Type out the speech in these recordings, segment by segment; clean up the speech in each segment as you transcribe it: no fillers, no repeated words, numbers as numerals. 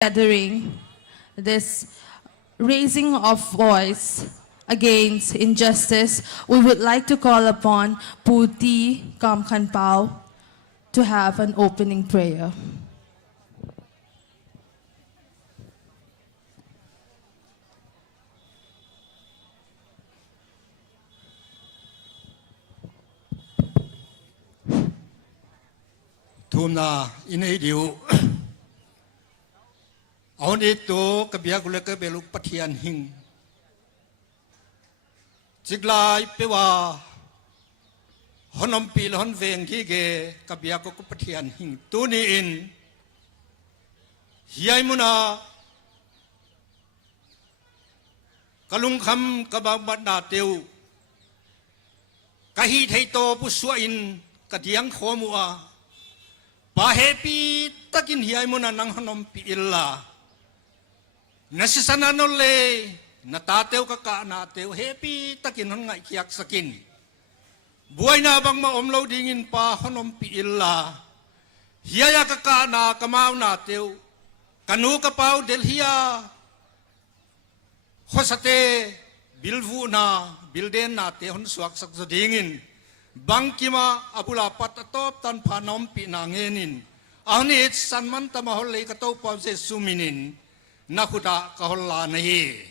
gathering, this raising of voice against injustice, we would like to call upon Puti Kamkhanpao to have an opening prayer. Tumna inaidiu aun itu kebiak gula ke beluk patian hing jiglai pewa honom pil hon veng ki ge kebiak ko patian hing tuni in hiai muna kalung kham kabang na teu kahi thei to pu suain kadiang khomua pa happy takin hiay mo na nang hanom pi illa nasisana no le natatew ka natew happy takin hon ngai kiyak sakin buhay na bang maomlaw dingin pa hanom pi illa hiyaya ka na kamaw natew kanu kapaw del hiya hosate bilvu na bilden nate hon suak sak dingin bangkima abulapat atop tan panom pinangenin ahnit sanman tamahol lei katau pause suminin nakuta kaholla nahi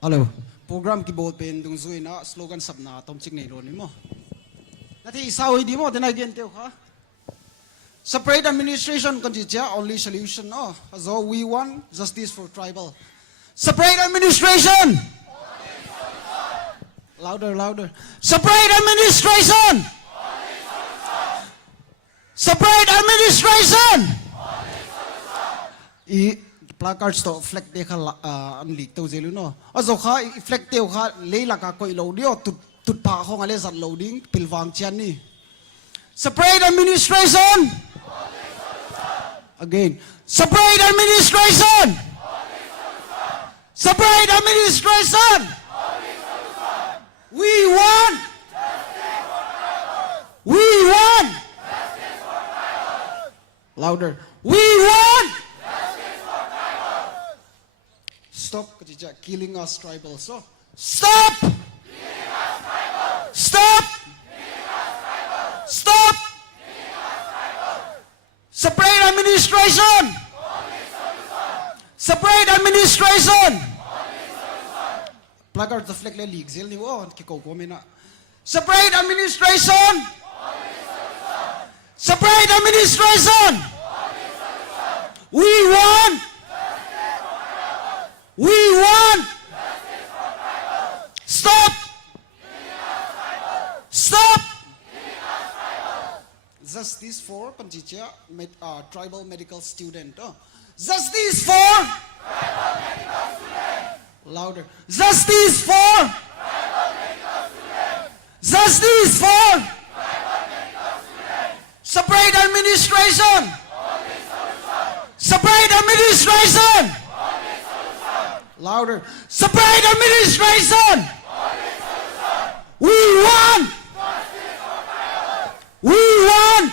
Hello. Program ki bol pen dung zui na slogan sab na tom chik nei ro ni mo. Nati isawi di mo then again teo ha. Separate administration konjia only solution no. So we want justice for tribal. Separate administration. Louder, louder. Separate administration. Separate administration. Placards to fleck de kha lik to zelu no azo kha fleck te kha leila ka koi lo dio tut pa khong ale zat loading pilwang chian ni separate administration again separate administration separate administration we want louder we want stop killing us tribal. So stop killing us tribal. Stop killing us tribal. Stop killing us tribal. Separate administration. Separate administration. Placard the flag league zil ni wo ki ko ko mena. Separate administration. Separate administration. We want justice for tribal. Stop! Stop! Justice for tribal medical student. Justice for tribal medical student. Louder. Justice for tribal medical student. Justice for tribal medical student. Separate administration. Separate administration. Louder. Separate administration. We want. We want.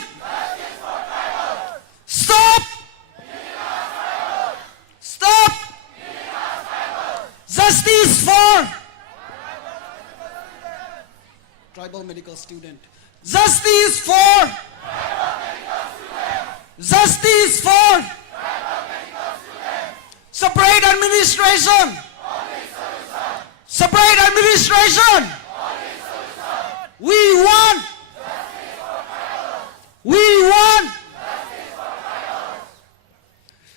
Stop. Stop. Justice for tribal medical student. Justice for justice for separate administration. Separate administration. We want. We want.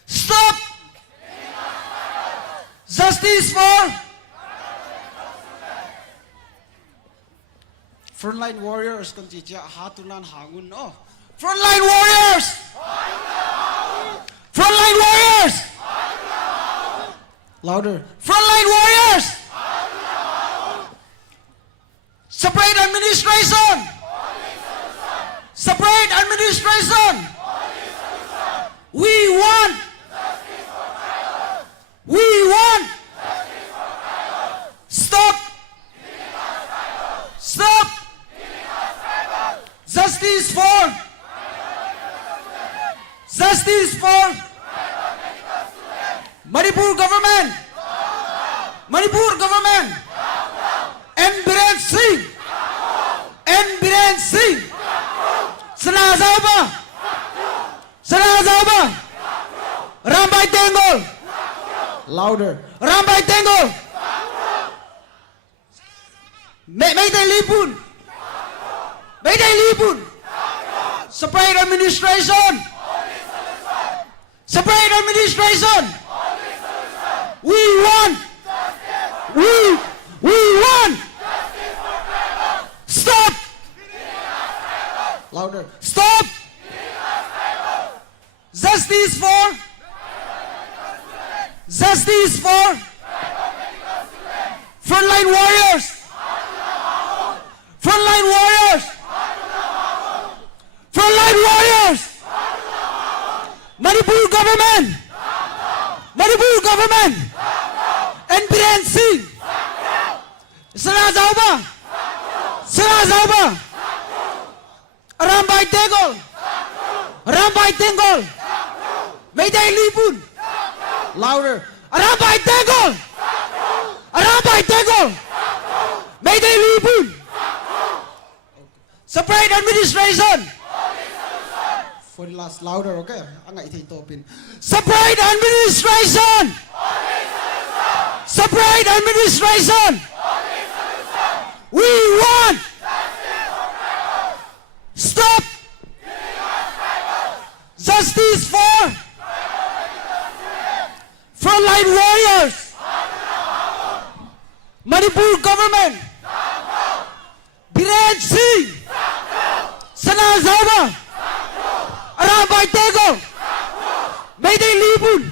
Stop. Justice for frontline warriors konjia hatulan hangun no. Frontline warriors. Frontline warriors. Louder. Frontline warriors! Separate administration! Separate administration. We want. We want. Stop. Stop. Justice for. Justice for. Manipur government. Manipur government. And Biren Singh. And Biren Singh. Senazaba. Senazaba. Rambai Tengol. Louder. Rambai Tengol. Mayday Lipun. Mayday Lipun. Separate administration. Separate administration. We want. We want. Stop. Louder. Stop. Justice for. Justice for. Frontline warriors. Frontline warriors. Frontline warriors. Manipur government. Manipur government. And Biren Singh. Senazaba. Senazaba. Rambai Tengol. Rambai Tengol. Mayday Lipun. Louder. Rambai Tengol. Rambai Tengol. Mayday Lipun. Separate administration. For the last, louder, okay? Separate administration. Separate administration. We want. Stop. Justice for. Frontline warriors. Manipur government. Biren Singh. Senazaba. Rambai Tengol. Mayday Lipun.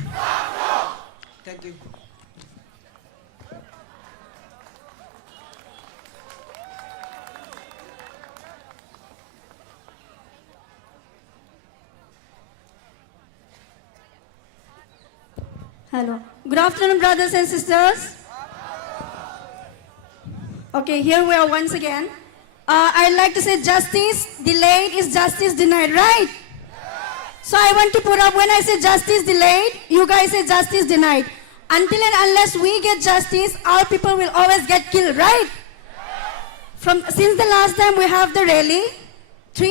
Thank you. Hello. Good afternoon, brothers and sisters. Okay, here we are once again. I'd like to say justice delayed is justice denied, right? So I want to put up, when I say justice delayed, you guys say justice denied. Until and unless we get justice, our people will always get killed, right? Since the last time we have the rally, 4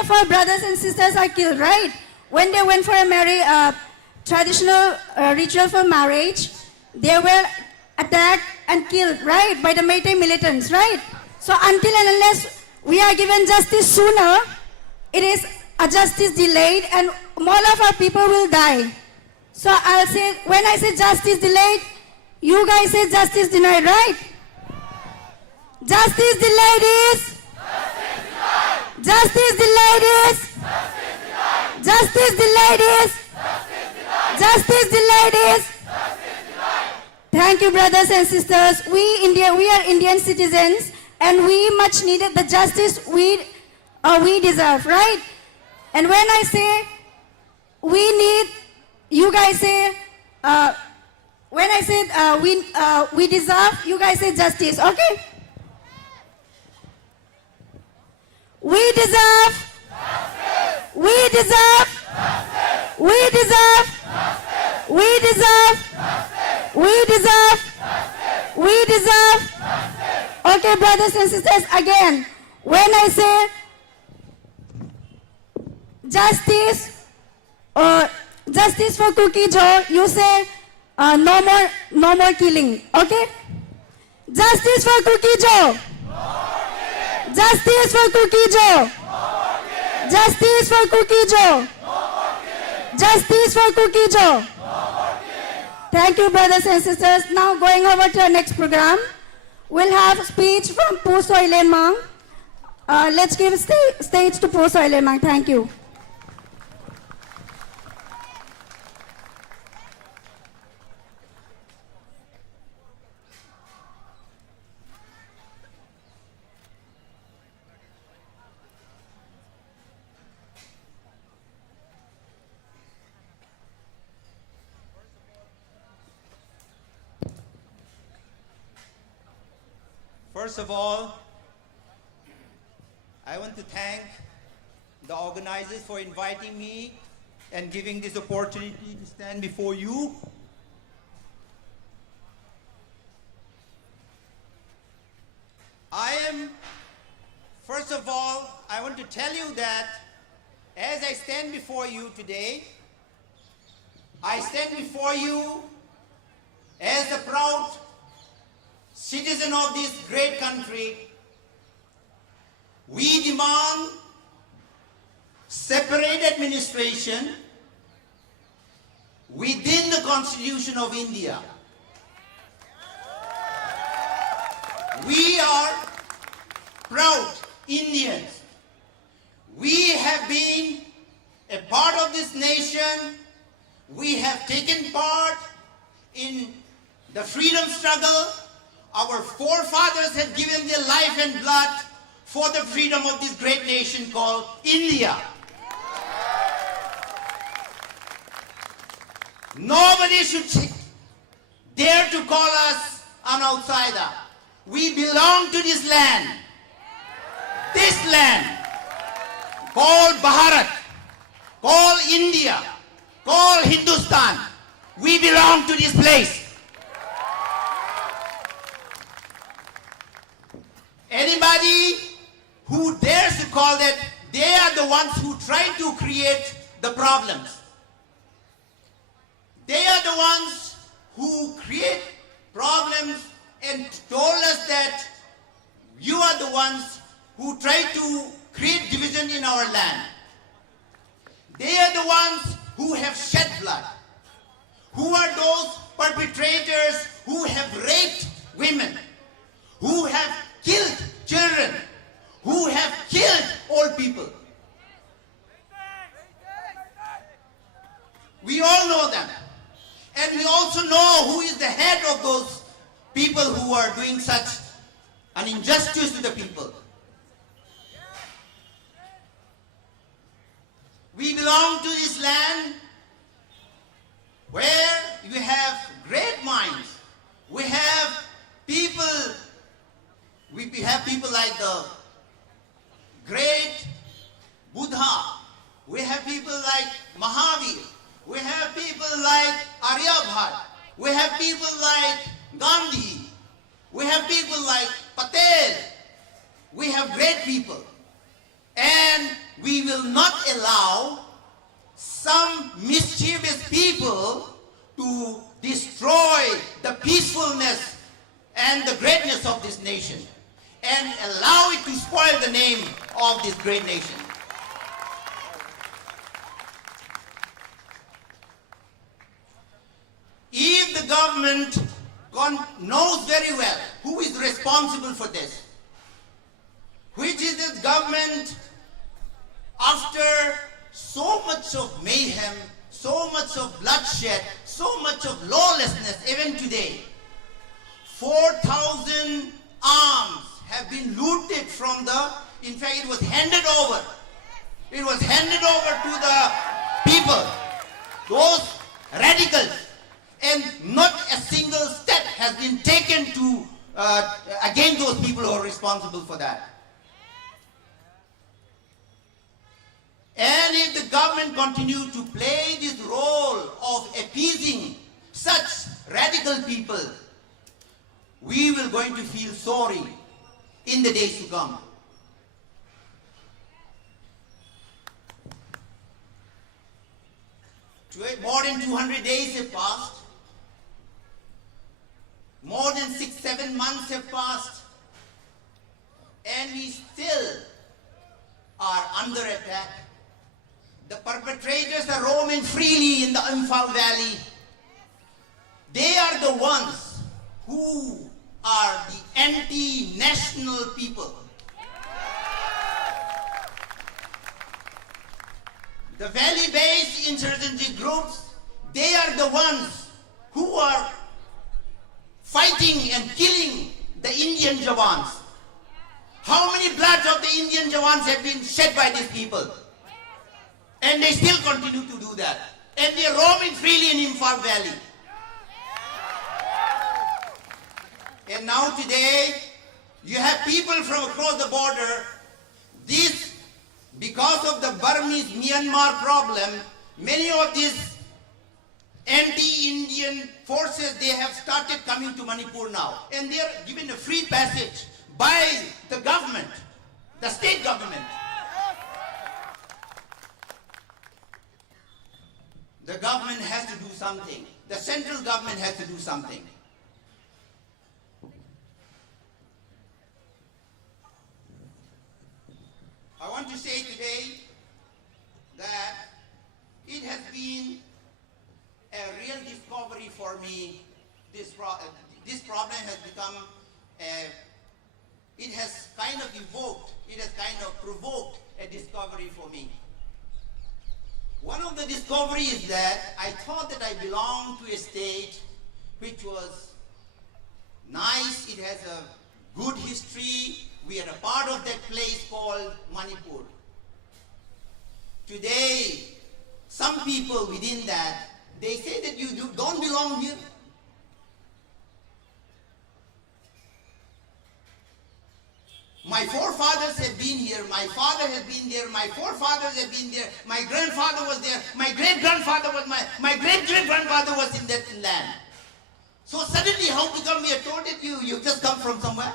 of our brothers and sisters are killed, right? When they went for a traditional ritual for marriage, they were attacked and killed, right, by the Meitei militants, right? So until and unless we are given justice sooner, it is a justice delayed and more of our people will die. So I'll say, when I say justice delayed, you guys say justice denied, right? Justice delayed is? Justice delayed is? Justice delayed is? Justice delayed is? Thank you, brothers and sisters. We are Indian citizens and we much needed the justice we deserve, right? And when I say we need, you guys say, when I say we deserve, you guys say justice, okay? We deserve. Justice. We deserve. Justice. We deserve. Justice. We deserve. Justice. We deserve. Justice. We deserve. Justice. Okay, brothers and sisters, again, when I say justice or justice for KUKI-ZOMI, you say no more killing, okay? Justice for KUKI-ZOMI. Justice for KUKI-ZOMI. Justice for KUKI-ZOMI. Justice for KUKI-ZOMI. Thank you, brothers and sisters. Now going over to our next program, we'll have a speech from Po Soilemang. Let's give stage to Po Soilemang. Thank you. First of all, I want to thank the organizers for inviting me and giving this opportunity to stand before you. First of all, I want to tell you that as I stand before you today, I stand before you as a proud citizen of this great country. We demand separate administration within the Constitution of India. We are proud Indians. We have been a part of this nation. We have taken part in the freedom struggle. Our forefathers have given their life and blood for the freedom of this great nation called India. Nobody should dare to call us an outsider. We belong to this land called Bharat, called India, called Hindustan. We belong to this place. Anybody who dares to call that, they are the ones who try to create the problems. They are the ones who create problems and told us that you are the ones who try to create division in our land. They are the ones who have shed blood, who are those perpetrators who have raped women, who have killed children, who have killed old people. We all know them. And we also know who is the head of those people who are doing such an injustice to the people. We belong to this land where you have great minds. We have people like the great Buddha. We have people like Mahavir. We have people like Aryabhat. We have people like Gandhi. We have people like Patel. We have great people. And we will not allow some mischievous people to destroy the peacefulness and the greatness of this nation and allow it to spoil the name of this great nation. If the government knows very well who is responsible for this, which is this government, after so much of mayhem, so much of bloodshed, so much of lawlessness, even today, 4,000 arms have been looted from in fact it was handed over. It was handed over to the people, those radicals, and not a single step has been taken to against those people who are responsible for that. And if the government continue to play this role of appeasing such radical people, we will going to feel sorry in the days to come. More than 200 days have passed. More than 6-7 months have passed. And we still are under attack. The perpetrators are roaming freely in the Imphal Valley. They are the ones who are the anti-national people. The valley-based insurgency groups, they are the ones who are fighting and killing the Indian Jawans. How many bloods of the Indian Jawans have been shed by these people? And they still continue to do that. And they are roaming freely in Imphal Valley. And now today, You have people from across the border. This, because of the Burmese-Myanmar problem, many of these anti-Indian forces, they have started coming to Manipur now. And they are given a free passage by the government, the state government. The government has to do something. The central government has to do something. I want to say today that it has been a real discovery for me. This problem has become, it has kind of evoked, it has kind of provoked a discovery for me. One of the discoveries is that I thought that I belonged to a state which was nice, it has a good history, we are a part of that place called Manipur. Today, some people within that, they say that you don't belong here. My forefathers have been here, my father has been there, my forefathers have been there, my grandfather was there, my great-grandfather was my great-great-grandfather was in that land. So suddenly how become we are told that you just come from somewhere?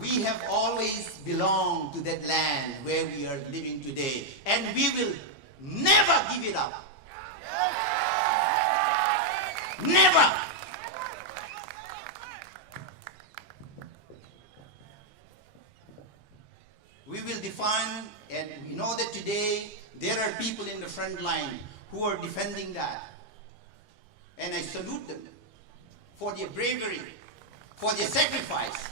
We have always belonged to that land where we are living today, and we will never give it up. Never. We will define, and we know that today there are people in the front line who are defending that. And I salute them for their bravery, for their sacrifice.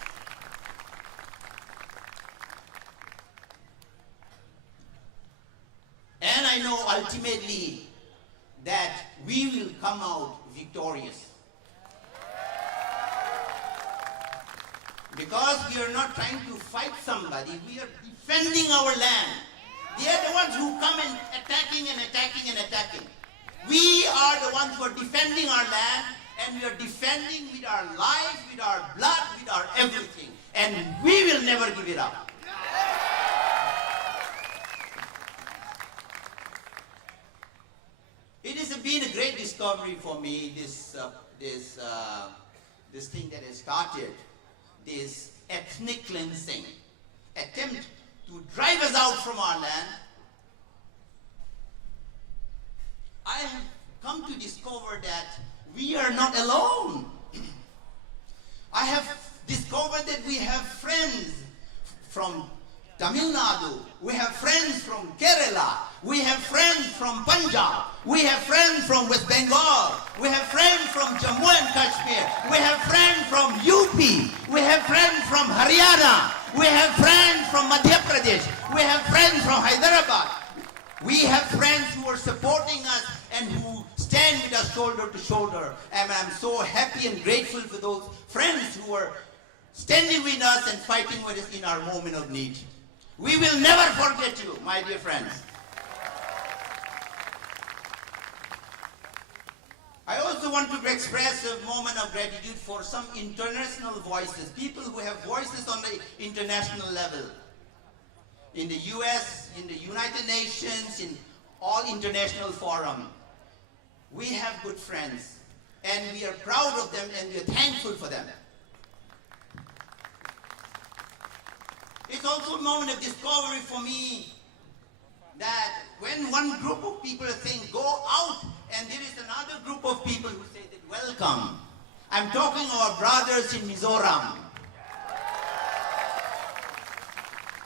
And I know ultimately that we will come out victorious. Because we are not trying to fight somebody, we are defending our land. They are the ones who come and attacking and attacking and attacking. We are the ones who are defending our land, and we are defending with our life, with our blood, with our everything. And we will never give it up. It has been a great discovery for me, this thing that has started, this ethnic cleansing, attempt to drive us out from our land. I have come to discover that we are not alone. I have discovered that we have friends from Tamil Nadu, we have friends from Kerala, we have friends from Punjab, we have friends from West Bengal, we have friends from Jammu and Kashmir, we have friends from UP, we have friends from Haryana, we have friends from Madhya Pradesh, we have friends from Hyderabad. We have friends who are supporting us and who stand with us shoulder to shoulder. And I'm so happy and grateful for those friends who are standing with us and fighting with us in our moment of need. We will never forget you, my dear friends. I also want to express a moment of gratitude for some international voices, people who have voices on the international level. In the US, in the United Nations, in all international forums. We have good friends, and we are proud of them, and we are thankful for them. It's also a moment of discovery for me that when one group of people are saying go out, and there is another group of people who say that welcome. I'm talking about brothers in Mizoram.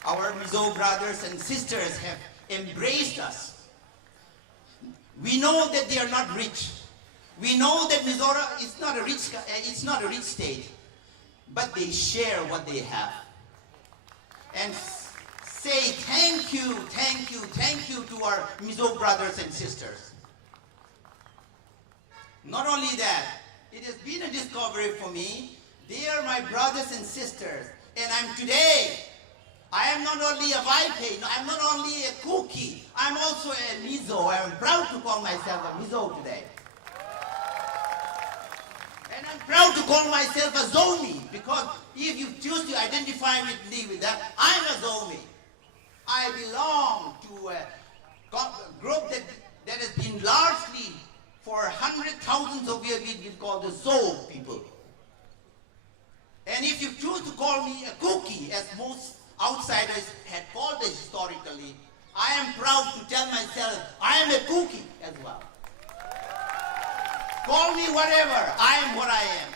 Our Mizo brothers and sisters have embraced us. We know that they are not rich. We know that Mizoram is not a rich, it's not a rich state, but they share what they have. And say thank you, thank you, thank you to our Mizo brothers and sisters. Not only that, it has been a discovery for me. They are my brothers and sisters. And I am not only a Vaipe, I'm not only a Kuki, I'm also a Mizo. I am proud to call myself a Mizo today. And I'm am proud to call myself a Zomi because if you choose to identify with me with that, I'm a Zomi. I belong to a group that has been largely for hundreds, thousands of years been called the Zo people. And if you choose to call me a Kuki, as most outsiders had called it historically, I am proud to tell myself I am a Kuki as well. Call me whatever, I am what I am.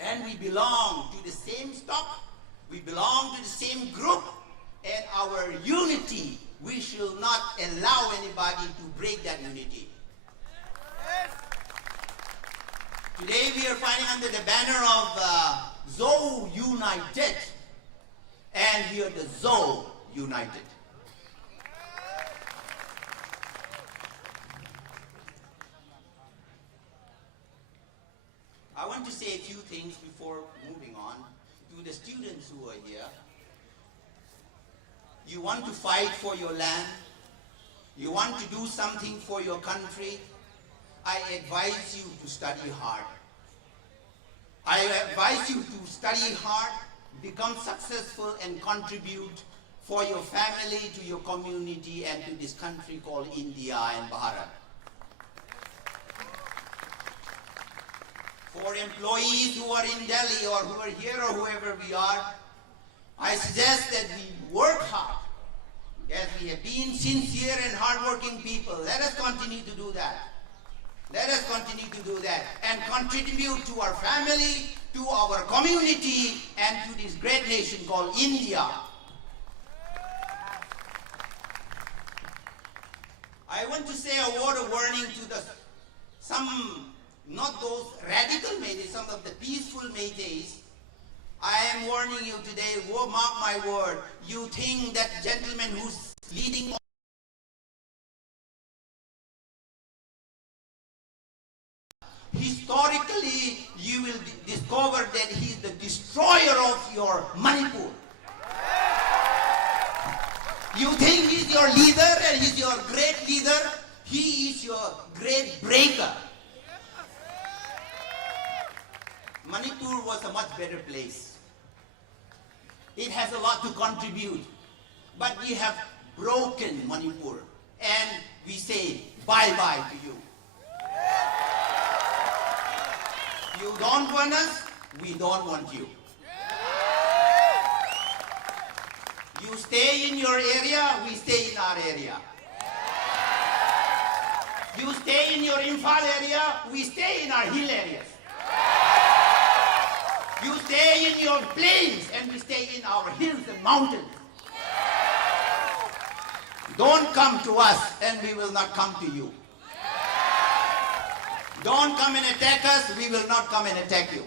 And we belong to the same stock, we belong to the same group, and our unity, we shall not allow anybody to break that unity. Today we are fighting under the banner of Zo United, and we are the Zo United. I want to say a few things before moving on to the students who are here. You want to fight for your land, you want to do something for your country, I advise you to study hard. I advise you to study hard, become successful and contribute for your family, to your community and to this country called India and Bharat. For employees who are in Delhi or who are here or whoever we are, I suggest that we work hard, as we have been sincere and hardworking people. Let us continue to do that. Let us continue to do that and contribute to our family, to our community, and to this great nation called India. I want to say a word of warning to some, not those radical Maydays, some of the peaceful Maydays. I am warning you today, mark my word, you think that gentleman who's leading historically, you will discover that he is the destroyer of your Manipur. You think he's your leader and he's your great leader, he is your great breaker. Manipur was a much better place. It has a lot to contribute, but we have broken Manipur and we say bye-bye to you. You don't want us, we don't want you. You stay in your area, we stay in our area. You stay in your Imphal area, we stay in our hill areas. You stay in your plains and we stay in our hills and mountains. Don't come to us and we will not come to you. Don't come and attack us, we will not come and attack you.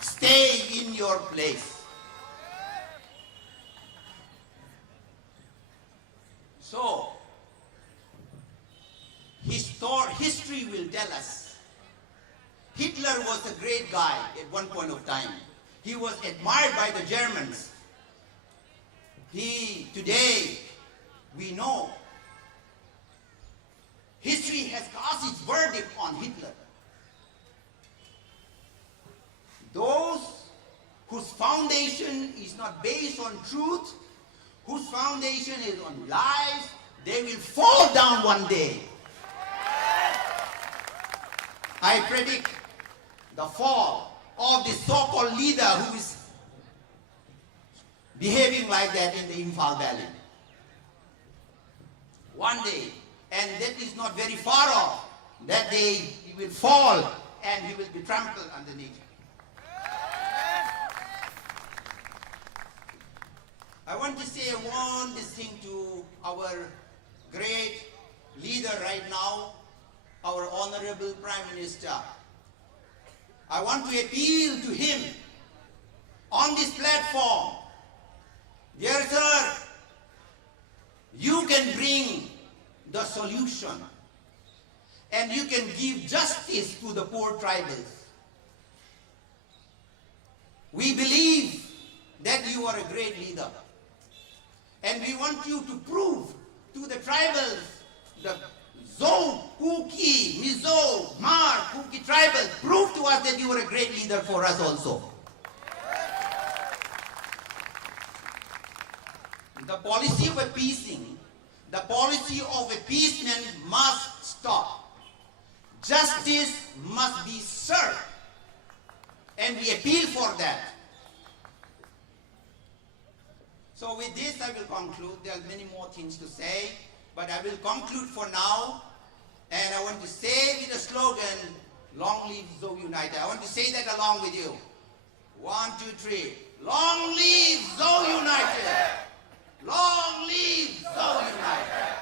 Stay in your place. So, history will tell us. Hitler was a great guy at one point of time. He was admired by the Germans. Today, we know history has cast its verdict on Hitler. Those whose foundation is not based on truth, whose foundation is on lies, they will fall down one day. I predict the fall of this so-called leader who is behaving like that in the Imphal Valley. One day, and that is not very far off, that day he will fall and he will be trampled underneath. I want to say this thing to our great leader right now, our Honorable Prime Minister. I want to appeal to him on this platform. Dear sir, you can bring the solution and you can give justice to the poor tribals. We believe that you are a great leader and we want you to prove to the tribals, the KUKI-MIZO, MAR, KUKI tribal, prove to us that you were a great leader for us also. The policy of appeasing, the policy of appeasement must stop. Justice must be served. And we appeal for that. So with this I will conclude. There are many more things to say, but I will conclude for now. And I want to say with the slogan, long live ZOE United. I want to say that along with you. 1, 2, 3. Long live ZOE United. Long live ZOE United.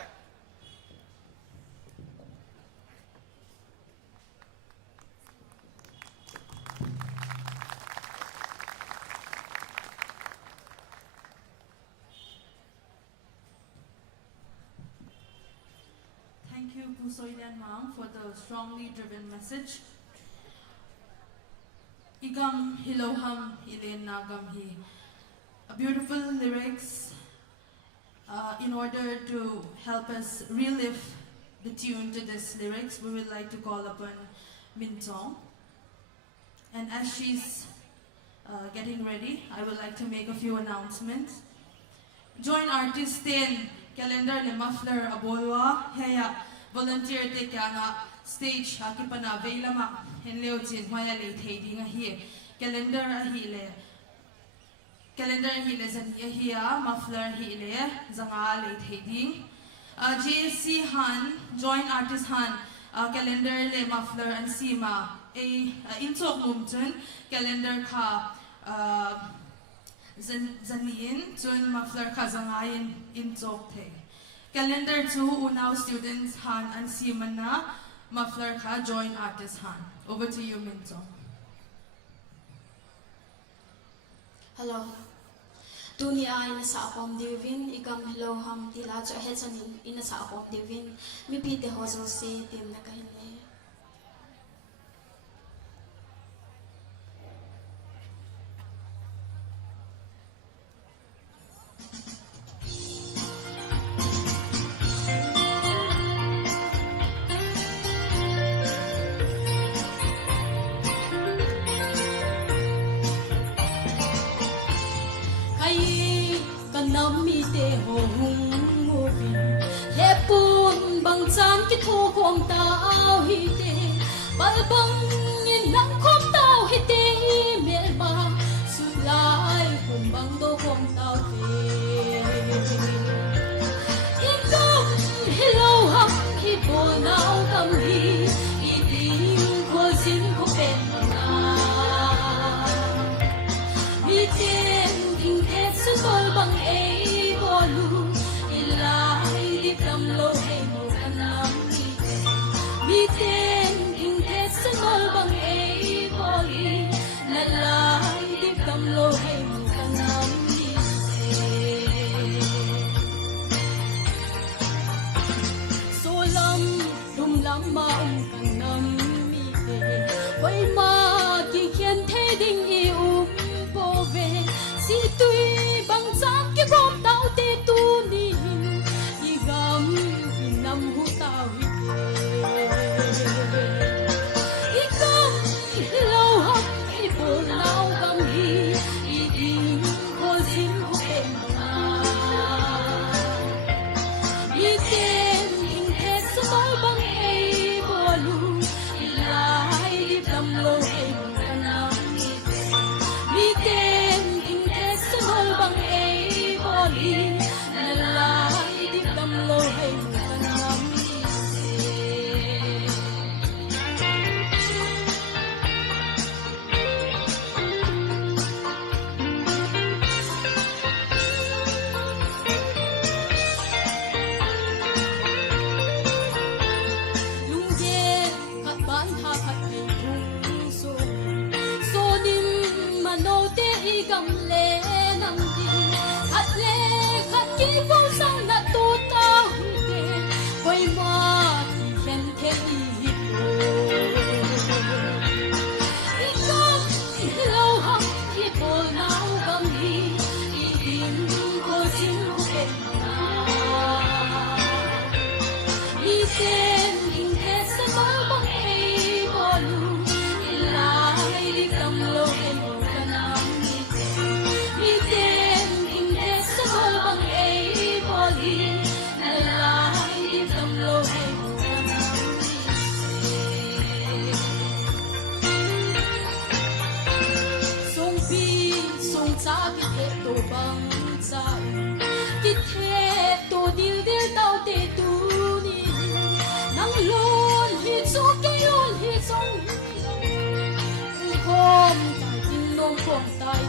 Thank you, Pusoidan Mang, for the strongly driven message. Igam Hiloham Ilen Nagam Hi. Beautiful lyrics in order to help us relive the tune to this lyrics. We would like to call upon Mintong. And as she's getting ready, I would like to make a few announcements. Join artist in calendar le muffler abolwa heya volunteer te kanga stage hakipana veilama henleo chin hoya le thedi nga hi calendar hi le zan hi muffler hi le zanga le thedi JC Han join artist Han calendar le muffler and sima a intok mumchun calendar kha Zanin, Jun Muffler Kazangayan in Zokte. Calendar 2, UNAU students Han and Simana, Muffler Ka, join artist Han. Over to you, Minto. Hello. Tuni ay nasa akong divin, ikam hello ham tila cho hetsanin inasa akong divin, mi pite hozo se tim na kahinle. Nami te ho hung movin lepun bang chan ki thu khom tao hi te bal bang in nang khom tao hi te mel ba sulai hum bang do khom tao te ikom hello ham hi bo nao kam hi I ding ko sin ko pen na mi ten ding te su bal bang Tam lo hay mo kanam mi ten king tes mol bang ei boli lalai dip tam lo hay mo kanam solam dum lam ma kanam mi te wai ma ki khen the ding I po ve si tui bang sam ki bom tao te tu ni Nam hu tao hi ikam hello hap I bol nao gam hi I ding ko sin ko pen na I ten ing hes mal bang ei bolu I lai di tam lo ei kanam mi ten ing hes mal bang ei boli lai di tam lo ei gam le nang di at le khat ki vo sang na tu tao hi te koi ma ki hen the I ikam hello ham ki bol nau gam hi I din ko sin ko pe na I te cha ki the to bang cha ki the to dil dil tau te tu ni nang lon hi chu ke yon hi chong khom tai tin nom khom tai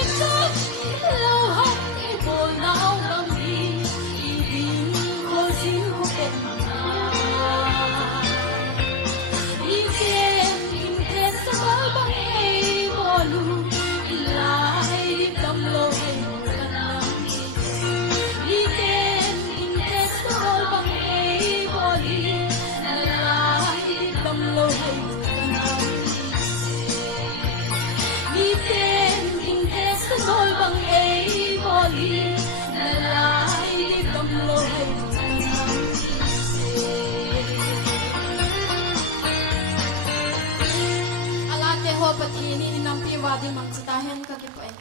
i chok lo hak e bol nau bam hi i din ko sin ko pen na i kem kim the sa bal bang ei bolu lai dam lo ei kanam i kem kim the sa bal bang ei boli lai dam lo ei kanam i kem kim the sa bal bang ei boli lai dam lo ei kanam alate ho pathini nampi wadi mangchata hen ka ki pai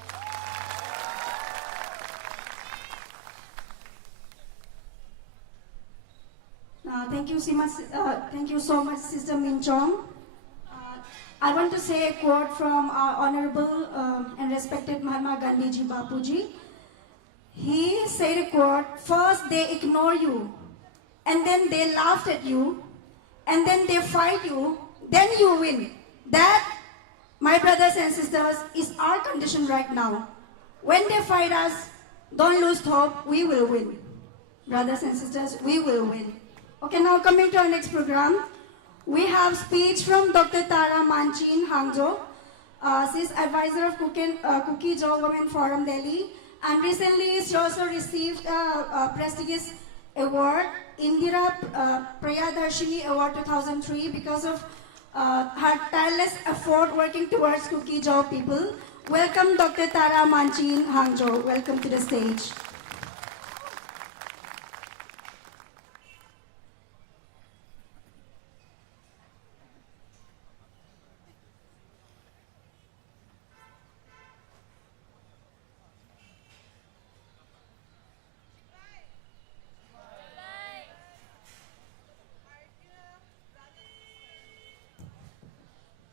Thank you so much, Sister Min Chong. I want to say a quote from our honorable and respected Mahatma Gandhi ji Bapuji. He said a quote, first they ignore you, and then they laughed at you, and then they fight you, then you win. That, my brothers and sisters, is our condition right now. When they fight us, don't lose hope, we will win. Brothers and sisters, we will win. Okay, now coming to our next program, we have speech from Dr. Tara Manchi in Hangzhou. She's advisor of KUKI-ZOMI-HMAR Delhi, and recently she also received a prestigious award, Indira Priyadarshini Award 2003, because of her tireless effort working towards KUKI-ZO people. Welcome Dr. Tara Manchi in Hangzhou. Welcome to the stage.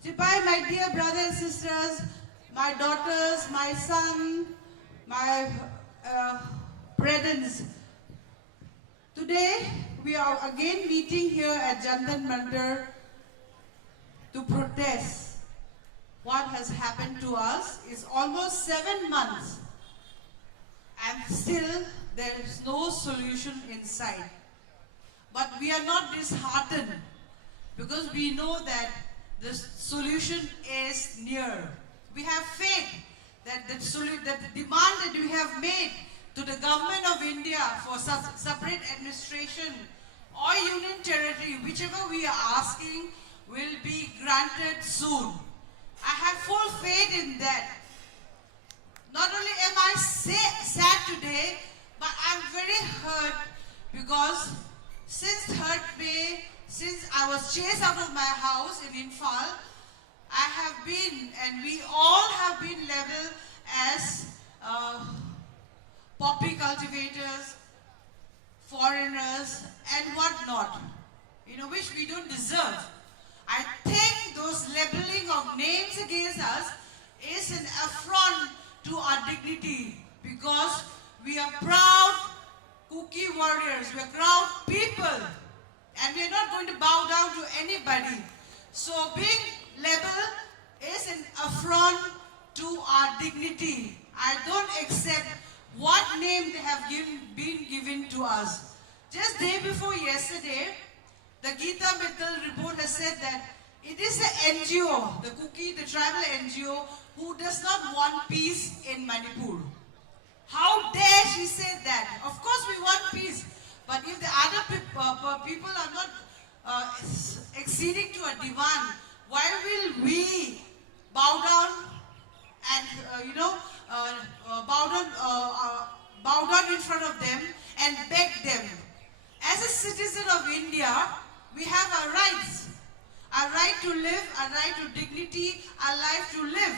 Sipai, my dear brothers and sisters, my daughters, my son, my brethren, today we are again meeting here at JANTAR to protest what has happened to us. It's almost 7 months and still there is no solution in sight. But we are not disheartened because we know that the solution is near. We have faith that the demand that we have made to the government of India for separate administration or union territory, whichever we are asking, will be granted soon. I have full faith in that. Not only am I sad today, but I'm very hurt because since 3rd May, since I was chased out of my house in Imphal, I have been, and we all have been labeled as poppy cultivators, foreigners, and whatnot, which we don't deserve. I think those labeling of names against us is an affront to our dignity because we are proud Kuki warriors, we are proud people. And we are not going to bow down to anybody. So being labeled is an affront to our dignity. I don't accept what name they have been given to us. Just day before yesterday, the Gita Mittal report has said that it is the NGO, the Kuki, the tribal NGO, who does not want peace in Manipur. How dare she say that? Of course we want peace. But if the other people are not acceding to a demand, why will we bow down and bow down in front of them and beg them? As a citizen of India, we have our rights. Our right to live, our right to dignity, our life to live.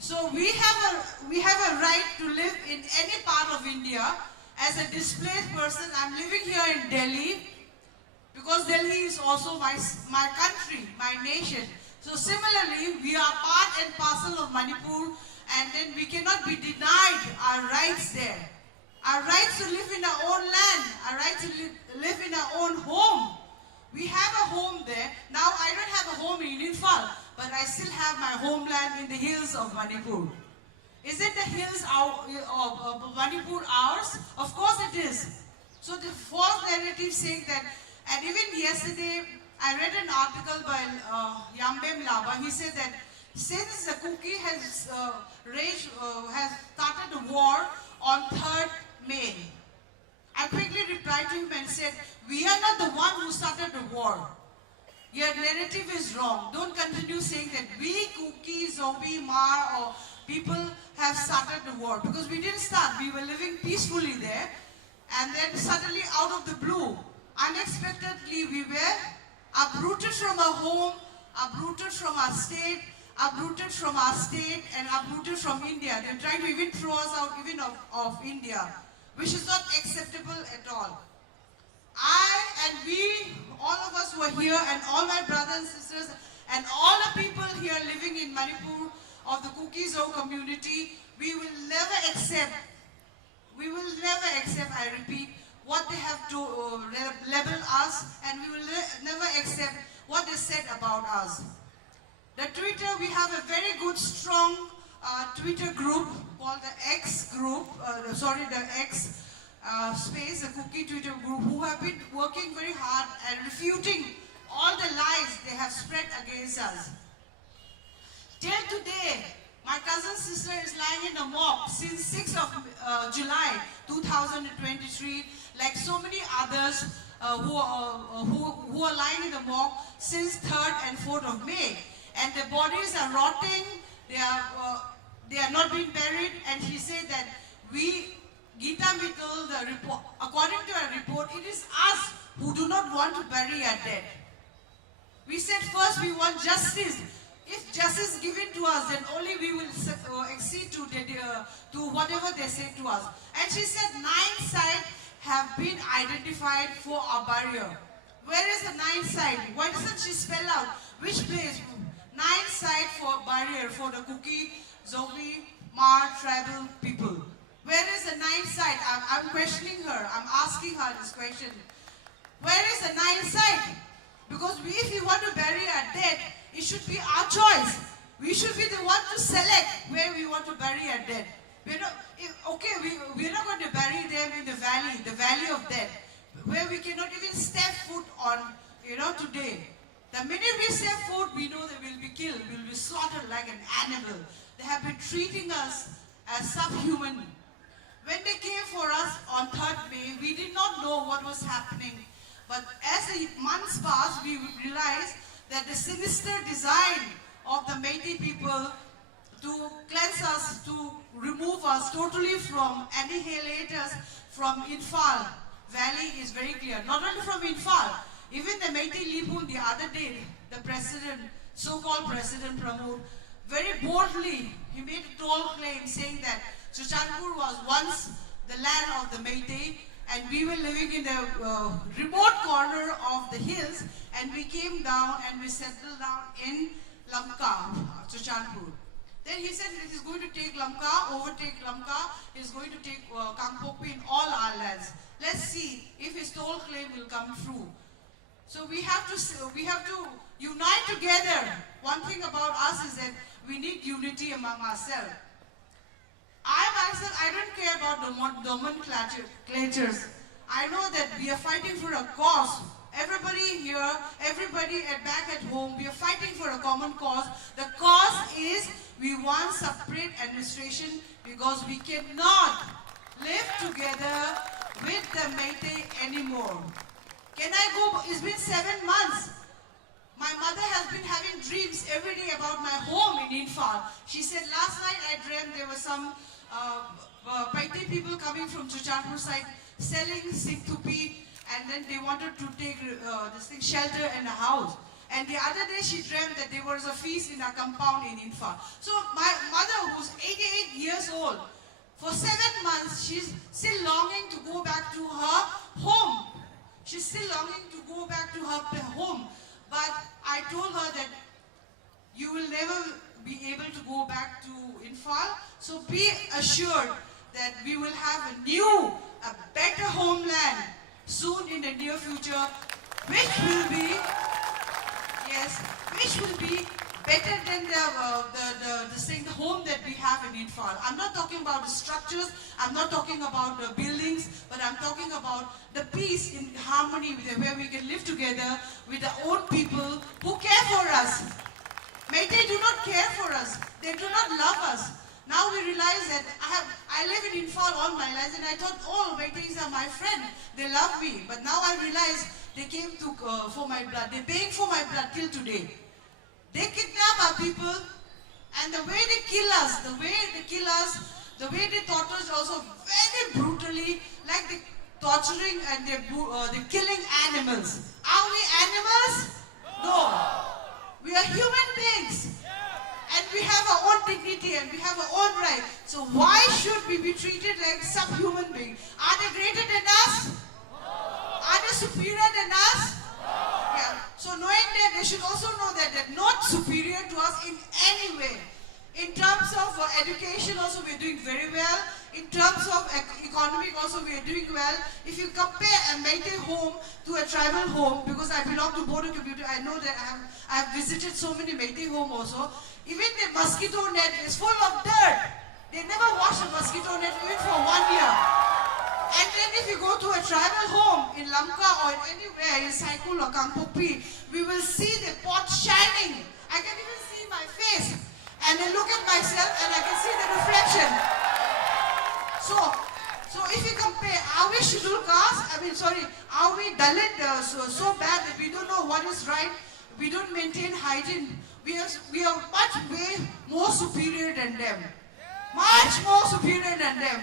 So we have a right to live in any part of India. As a displaced person, I'm living here in Delhi because Delhi is also my country, my nation. So similarly, we are part and parcel of Manipur, and then we cannot be denied our rights there. Our rights to live in our own land, our right to live in our own home. We have a home there. Now I don't have a home in Imphal, but I still have my homeland in the hills of Manipur. Is it the hills of Manipur ours? Of course it is. So the false narrative saying that, and even yesterday I read an article by Yambem Laba. He said that since the KUKI has started the war on 3rd May, I quickly replied to him and said, we are not the one who started the war. Your narrative is wrong. Don't continue saying that we, KUKI-ZOMI-HMAR, or people have started the war. Because we didn't start. We were living peacefully there. And then suddenly, out of the blue, unexpectedly, we were uprooted from our home, uprooted from our state, and uprooted from India. They're trying to even throw us out even of India, which is not acceptable at all. All of us who are here, and all my brothers and sisters, and all the people here living in Manipur of the KUKI-ZO community, we will never accept, I repeat, what they have to label us, and we will never accept what they said about us. The Twitter, we have a very good, strong Twitter group called the X group, the X space, the KUKI Twitter group, who have been working very hard and refuting all the lies they have spread against us. Till today, my cousin's sister is lying in a morgue since 6th of July 2023, like so many others who are lying in the morgue since 3rd and 4th of May. And the bodies are rotting, they are not being buried, and he said that Geeta Mittal, according to a report, it is us who do not want to bury our dead. We said first we want justice. If justice is given to us, then only we will accede to whatever they say to us. And she said 9 sites have been identified for our burial. Where is the 9th site? Why doesn't she spell out which place? 9 sites for burial for the KUKI-ZOMI-HMAR tribal people. Where is the 9th site? I'm questioning her. I'm asking her this question. Where is the 9th site? Because if we want to bury our dead, it should be our choice. We should be the one to select where we want to bury our dead. We're not going to bury them in the valley of death, where we cannot even step foot on, today. The minute we step foot, we know they will be killed, we will be slaughtered like an animal. They have been treating us as subhuman. When they came for us on 3rd May, we did not know what was happening. But as the months passed, we realized that the sinister design of the Métis people to cleanse us, to remove us totally from, annihilate us from Imphal Valley is very clear. Not only from Imphal, even the Métis Lipun the other day, the president, so-called President Pramod, very boldly, he made a tall claim saying that Chuchanpur was once the land of the Métis, and we were living in the remote corner of the hills, and we came down and we settled down in Lamka, Chuchanpur. Then he said that he's going to take Lamka, overtake Lamka, he's going to take Kangpokpi in all our lands. Let's see if his tall claim will come true. So we have to unite together. One thing about us is that we need unity among ourselves. I myself, I don't care about the nomenclatures. I know that we are fighting for a cause. Everybody here, everybody back at home, we are fighting for a common cause. The cause is we want separate administration because we cannot live together with the Métis anymore. Can I go? It's been 7 months. My mother has been having dreams every day about my home in Imphal. She said, last night I dreamt there were some Paite people coming from Chuchanpur side selling Siktupi, and then they wanted to take shelter in a house. And the other day she dreamt that there was a feast in a compound in Imphal. So my mother, who's 88 years old, for 7 months she's still longing to go back to her home. She's still longing to go back to her home. But I told her that you will never be able to go back to Infal. So be assured that we will have a better homeland soon in the near future, which will be, yes, which will be better than the home that we have in Infal. I'm not talking about the structures, I'm not talking about the buildings, but I'm talking about the peace in harmony where we can live together with our own people who care for us. Meitei do not care for us. They do not love us. Now we realize that I live in Infal all my life, and I thought, oh, Meiteis are my friend. They love me. But now I realize they came for my blood. They're paying for my blood till today. They kidnap our people, and the way they kill us, the way they torture us also very brutally, like they torturing and they're killing animals. Are we animals? No. We are human beings. And we have our own dignity and we have our own right. So why should we be treated like subhuman beings? Are they greater than us? Are they superior than us? Yeah. So knowing that, they should also know that they're not superior to us in any way. In terms of education also, we're doing very well. In terms of economic also, we're doing well. If you compare a Meitei home to a tribal home, because I belong to Bodo community, I know that I have visited so many Meitei homes also. Even the mosquito net is full of dirt. They never wash a mosquito net even for 1 year. And then if you go to a tribal home in Lamka or anywhere in Saikul or Kangpopi, we will see the pot shining. I can even see my face. And I look at myself and I can see the reflection. So if you compare, are we scheduled caste? Are we Dalit so bad that we don't know what is right? We don't maintain hygiene. We are much way more superior than them. Much more superior than them.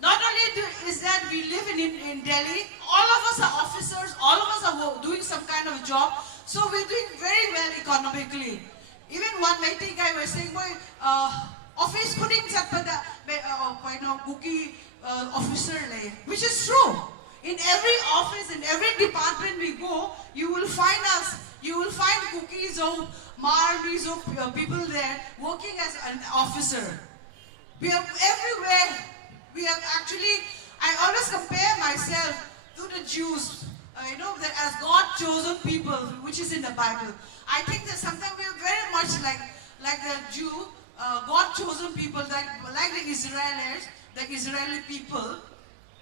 Not only is that we live in Delhi, all of us are officers, all of us are doing some kind of a job, so we're doing very well economically. Even one Meitei guy was saying, office kuning satpada, KUKI officer le, which is true. In every office, in every department we go, you will find us. You will find KUKI-ZOMI-HMAR-MIZO people there working as an officer. We are everywhere. We are actually, I always compare myself to the Jews, that as God chosen people, which is in the Bible. I think that sometimes we are very much like the Jew, God chosen people, like the Israelis, the Israeli people,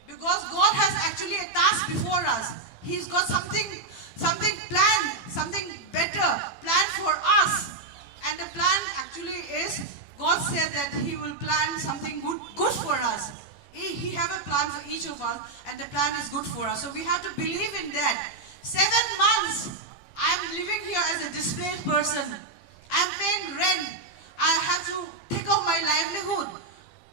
because God has actually a task before us. He's got something planned, something better planned for us. And the plan actually is, God said that He will plan something good for us. He have a plan for each of us, and the plan is good for us. So we have to believe in that. 7 months, I'm living here as a displaced person. I'm paying rent. I have to take off my livelihood.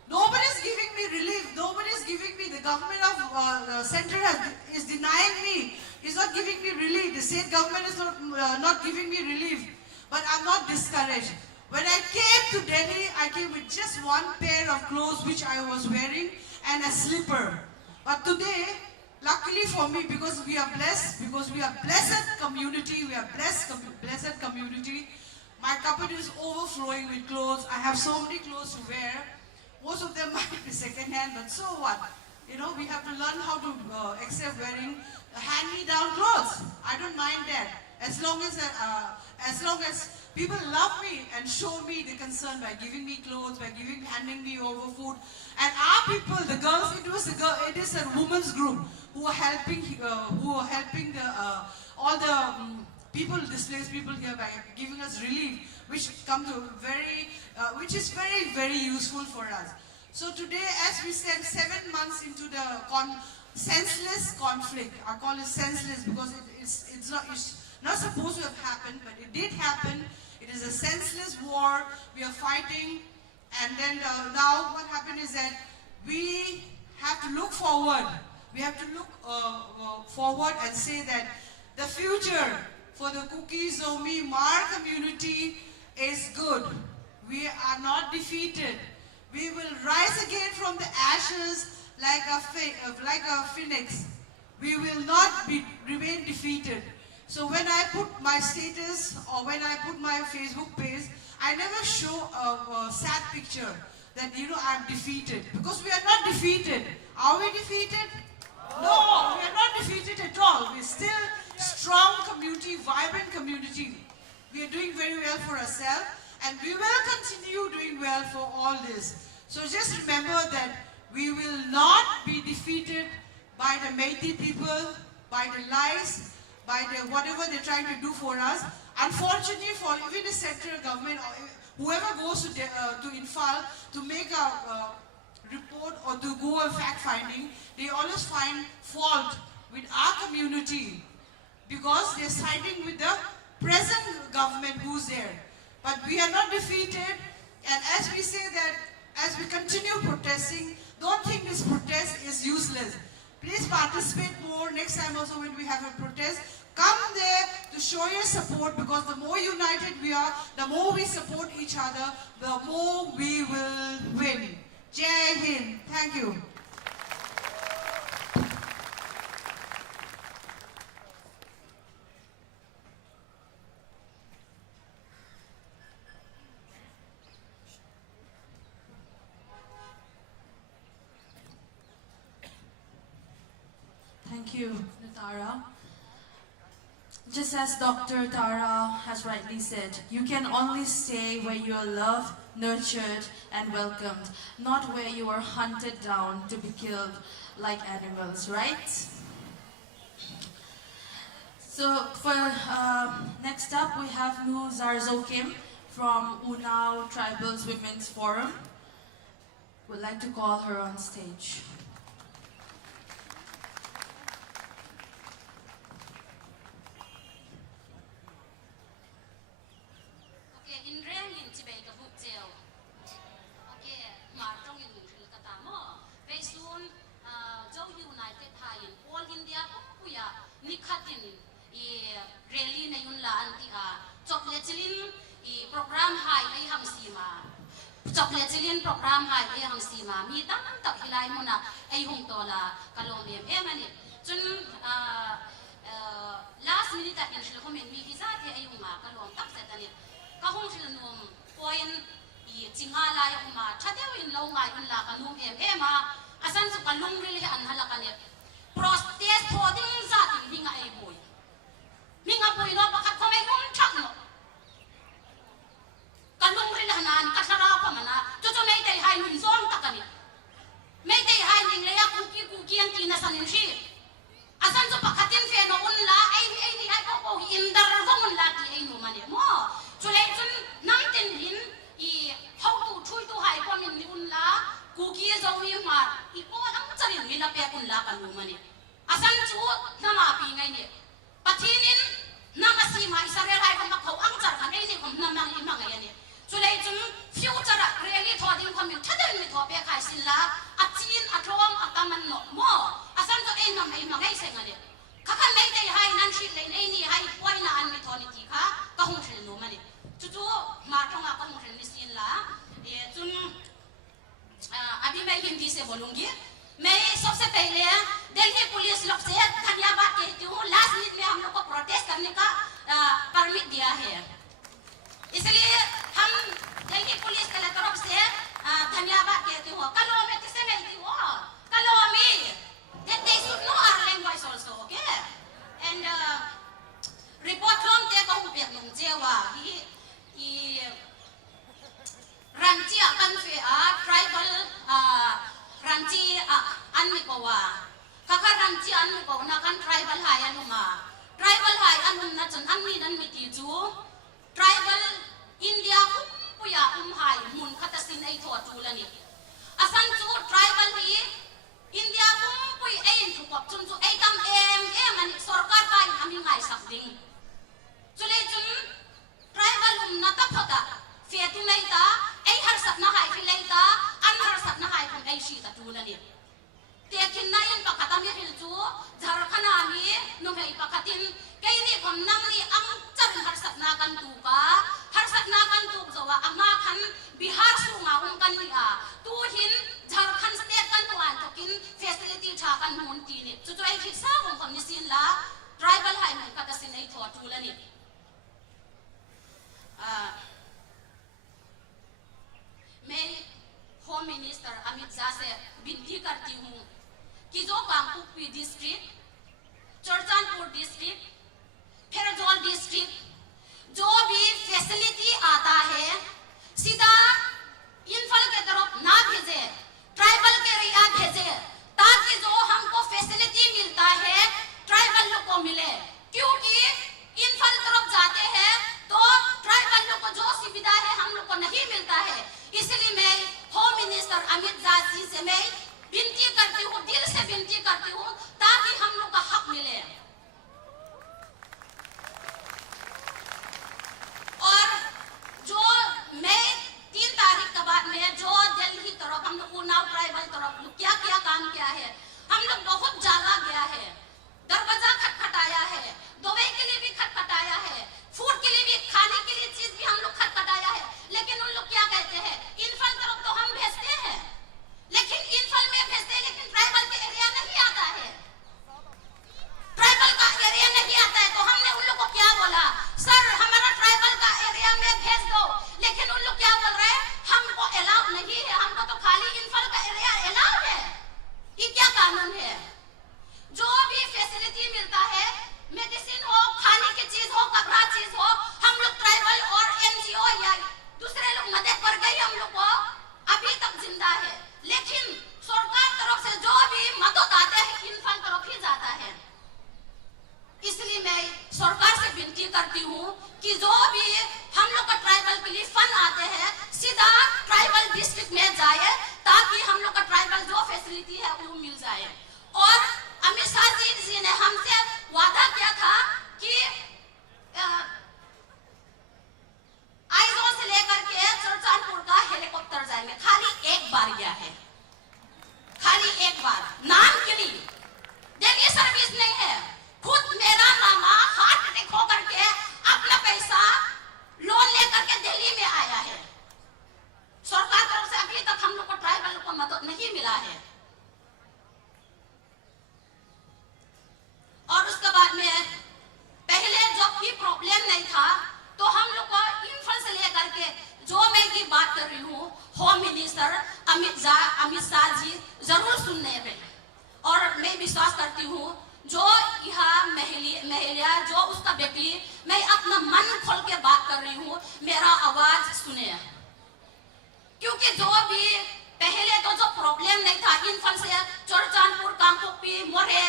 Nobody's giving me relief. Nobody's giving me. The government of the center is denying me. It's not giving me relief. The state government is not giving me relief. But I'm not discouraged. When I came to Delhi, I came with just one pair of clothes which I was wearing and a slipper. But today, luckily for me, because we are blessed, because we are blessed community, blessed community, my cupboard is overflowing with clothes. I have so many clothes to wear. Most of them might be second-hand, but so what? We have to learn how to accept wearing hand-me-down clothes. I don't mind that. As long as people love me and show me the concern by giving me clothes, by handing me over food. And our people, the girls, it is a women's group who are helping all the people, displaced people here by giving us relief, which is very, very useful for us. So today, as we said, 7 months into the senseless conflict, I call it senseless because it's not supposed to have happened, but it did happen. It is a senseless war. We are fighting, and then now what happened is that we have to look forward. We have to look forward and say that the future for the KUKI-ZOMI-HMAR community is good. We are not defeated. We will rise again from the ashes like a phoenix. We will not remain defeated. So when I put my status or when I put my Facebook page, I never show a sad picture that, I'm defeated. Because we are not defeated. Are we defeated? No, we are not defeated at all. We're still strong community, vibrant community. We are doing very well for ourselves and we will continue doing well for all this. So just remember that we will not be defeated by the Métis people, by the lies, by the whatever they're trying to do for us. Unfortunately for even the central government or whoever goes to Infal to make a report or to go a fact finding, they always find fault with our community because they're siding with the present government who's there. But we are not defeated, and as we say that, as we continue protesting, don't think this protest is useless. Please participate more next time also when we have a protest. Come there to show your support, because the more united we are, the more we support each other, the more we will win. Jai Hind. Thank you. Thank you, Tara. Just as Dr. Tara has rightly said, you can only stay where you are loved, nurtured, and welcomed, not where you are hunted down to be killed like animals, right? So for next up, we have Nu Zarzo Kim from UNAU Tribals Women's Forum. We'd like to call her on stage. program hai ai hang sima mi tam tak hilai mona ai hung tola kalom em ani chun last minute in shil khomen mi hisa the ai hung ma kalom tak se tani ka hung shil num point I chinga la ya ma thateu in lo ngai un la kanum em ma asan su kalung ri le an hala kane protest holding za tin hinga ai boy minga boy no pakat ko mai mum thak no kalung ri la nan ka sara pa mana to mai dai hai nun zom takani mai dai hai ning le ya kuki an tina sanin shi asan su pakatin fe no un la ai ni ai ko in dar vong un la ti ai no mane mo chulai chun nam tin hin I how to chui to hai ko min ni un la KUKI-ZOMI-HMAR I ko ang charin mi na pe kun la kan mani asan chu na ma pi ngai ni pathinin na ma si ma isare rai ko ma khau ang char kan ai ni ko na mang I ma ngai ni chulai chun future a really thoding ko min thadin mi tho pe khai sin la a chin a thom a taman no mo asan to ai nam ai ma ngai se ngani khakan mai dei hai nan shi le nei ni hai poi na an mi thoni ti kha ka hung thil no mani chu ma thonga ka hung thil ni sin la e chun अभी मैं हिंदी से बोलूंगी मैं सबसे पहले Delhi police लोग से धन्यवाद कहती हूँ लास्ट मिनट में हम लोग को प्रोटेस्ट करने का परमिट दिया है इसलिए हम दिल्ली पुलिस के तरफ से धन्यवाद कहती हूँ कलो में किसे गई थी वो कलो में they should know our language also okay and report from te ko pek nung jewa I ranchi akan fe tribal ranchi an mi ko wa kaka ranchi an mi ko na kan tribal hai anu ma tribal hai anu na chan an mi nan mi ti chu tribal India puya hai mun khata sin ai tho tu la ni asan chu tribal hi India pui ai thu kop chun chu ai kam em ani sarkar kai ami ngai sak ding chule chun tribal na ta phata fe tu mai ta ai har sat na hai filai ta an har sat na hai khon ai shi ta tu la ni te kin na yan pakatami hil chu jharkhana mi no hei pakatin kai ni khom nam ni ang chan har sat na kan tu ka har sat na kan tu zawa ama khan bihar su ma hum kan ni a tu hin jharkhand state kan tu an to kin facility tha kan mun ti ni chu chu ai khisa hum khom ni sin la tribal hai mai kata sin ai tho जा से विनती करती हूँ कि जो कांगकुकी district, Churachandpur district, फेरजोल district जो भी facility आता है सीधा इन्फल के तरफ ना भेजे, ट्राइबल के एरिया भेजे, ताकि जो हमको फैसिलिटी मिलता है ट्राइबल लोग को मिले। क्योंकि इन्फल तरफ जाते हैं तो ट्राइबल लोग को जो सुविधा है हम लोग को नहीं मिलता है। इसलिए मैं होम मिनिस्टर अमित शाह जी से मैं विनती करती हूँ, दिल से विनती करती हूँ, ताकि हम लोग का हक मिले। और जो मैं 3 तारीख के बाद में जो दिल्ली तरफ हम लोग उन्नाव ट्राइबल तरफ क्या क्या काम किया है, हम लोग बहुत जगह गया है, दरवाजा खटखटाया है, दवाई के लिए भी खटखटाया है, फूड के लिए भी, खाने के लिए चीज भी हम लोग खटखटाया है। लेकिन उन लोग क्या कहते हैं, इन्फल तरफ तो हम भेजते हैं, लेकिन इन्फल में भेजते हैं, लेकिन ट्राइबल के एरिया नहीं आता है, ट्राइबल का एरिया नहीं आता है। तो हमने उन लोग को क्या बोला, सर हमारा ट्राइबल का एरिया में भेज दो, लेकिन उन लोग क्या बोल रहे हैं, हमको अलाउ नहीं है, हमको तो खाली इन्फल का एरिया अलाउ है। ये क्या कानून है? जो भी फैसिलिटी मिलता है, मेडिसिन हो, खाने की चीज हो, कपड़ा चीज हो, हम लोग ट्राइबल और एनजीओ या दूसरे लोग मदद कर गए, हम लोग को अभी तक जिंदा है। लेकिन सरकार तरफ से जो भी मदद आते हैं इन्फल तरफ ही जाता है। इसलिए मैं सरकार से विनती करती हूँ कि जो भी हम लोग का ट्राइबल के लिए फंड आते हैं सीधा ट्राइबल डिस्ट्रिक्ट में जाए, ताकि हम लोग का ट्राइबल जो फैसिलिटी है वो मिल जाए। और अमित शाह जी ने हमसे वादा किया था कि आइजोल से लेकर के चुरचानपुर का हेलीकॉप्टर जाएंगे। खाली एक बार गया है, खाली एक बार, नाम के लिए, दिल्ली सर्विस नहीं है। खुद मेरा मामा हार्ट अटैक होकर के अपना पैसा लोन लेकर के दिल्ली में आया है। सरकार तरफ से अभी तक हम लोग को ट्राइबल को मदद नहीं मिला है। और उसके बाद में पहले जब भी प्रॉब्लम नहीं था तो हम लोग को इन्फल से लेकर के जो मैं की बात कर रही हूँ, होम मिनिस्टर अमित शाह जी जरूर सुनने पे। और मैं विश्वास करती हूँ जो यहाँ महिला जो उसका बेटी, मैं अपना मन खोल के बात कर रही हूँ, मेरा आवाज सुने। क्योंकि जो भी पहले तो जो प्रॉब्लम नहीं था, इन्फल से चुरचानपुर, कांगकुकी, मोरे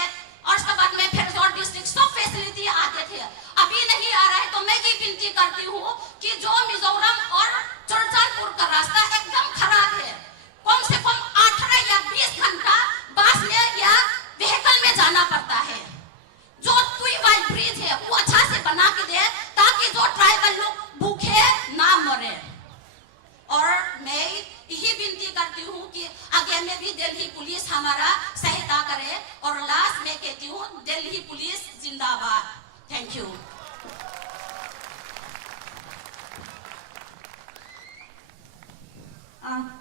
और उसके बाद में फेरजोल डिस्ट्रिक्ट सब फैसिलिटी आते थे, अभी नहीं आ रहा है। तो मैं ये विनती करती हूँ कि जो मिजोरम और चुरचानपुर का रास्ता एकदम खराब है, कम से कम 18 या 20 घंटा बस में या व्हीकल में जाना पड़ता है। जो ट्यूबवेल ब्रिज है वो अच्छा से बना के दे, ताकि जो ट्राइबल लोग भूखे ना मरे। और मैं यही विनती करती हूँ कि आगे में भी दिल्ली पुलिस हमारा सहायता करे। और लास्ट में कहती हूँ, दिल्ली पुलिस जिंदाबाद। Thank you.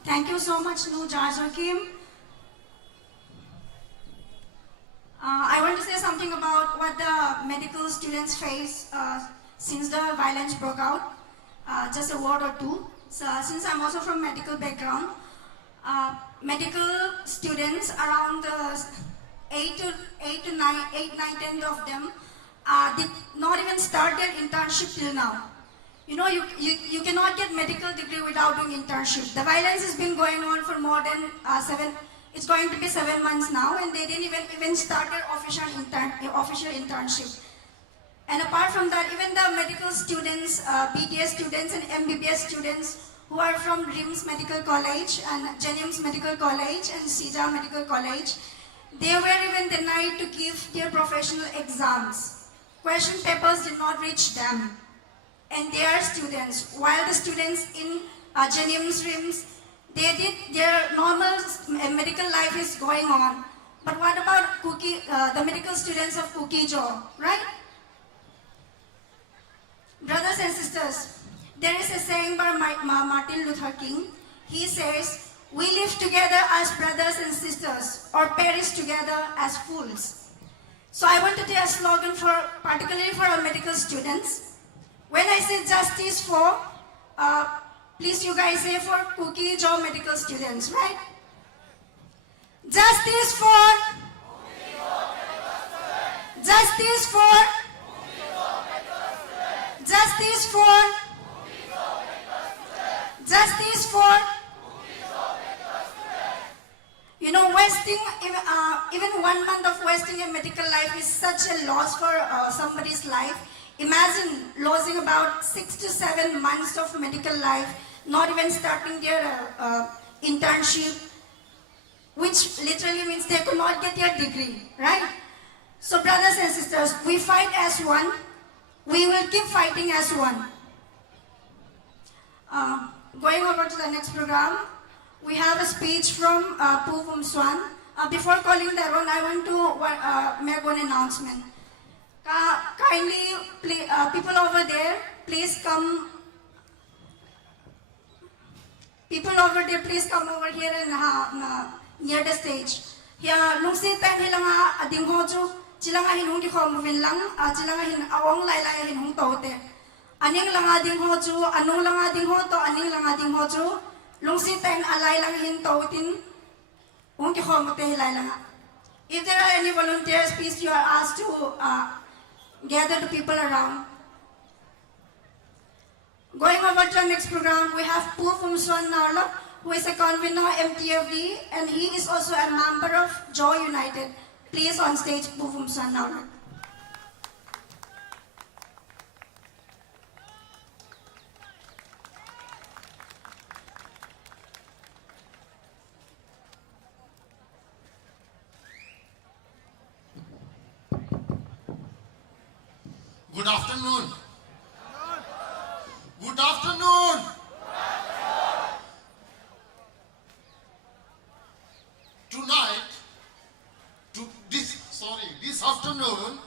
Thank you so much, Judge Hakim. I want to say something about what the medical students face since the violence broke out. Just a word or two. So, since I'm also from medical background, medical students around 8 to 9, 10 of them did not even start their internship till now. You know, you cannot get medical degree without doing internship. The violence has been going on for more than it's going to be 7 months now, and they didn't even start their official internship. And apart from that, even the medical students, BTS students and MBBS students who are from RIMS Medical College and Jenims Medical College and CIJA Medical College, they were even denied to give their professional exams. Question papers did not reach them. And they are students. While the students in Jenims, RIMS, they did their normal medical life is going on. But what about the medical students of KUKI-ZOMI, right? Brothers and sisters, there is a saying by Martin Luther King. He says, we live together as brothers and sisters, or perish together as fools. So I want to tell a slogan particularly for our medical students. When I say justice for, please you guys say for KUKI-ZOMI medical students, right? Justice for. Justice for. Justice for. Justice for. You know, wasting, even 1 month of wasting a medical life is such a loss for somebody's life. Imagine losing about 6 to 7 months of medical life, not even starting their internship, which literally means they could not get their degree, right? So brothers and sisters, we fight as one. We will keep fighting as one. Going over to the next program, we have a speech from Pu Vum Swan. Before calling the round, I want to make one announcement. Kindly, people over there, please come. People over there, please come over here and near the stage. Here, nung si tan hilang ading hoju, sila nga hinung di ko movin lang, sila nga hin awang laylay hinung tote. Aning lang ading hoju, anong lang ading hoto, aning lang ading hoju. Lung si tan alay lang hin totin, ung di ko mote hilay lang. If there are any volunteers, please you are asked to gather the people around. Going over to the next program, we have Pu Vum Swan Narlap, who is a convener MTFD, and he is also a member of Joy United. Please on stage, Pu Vum Swan Narlap. Good afternoon. Good afternoon. Tonight, this afternoon,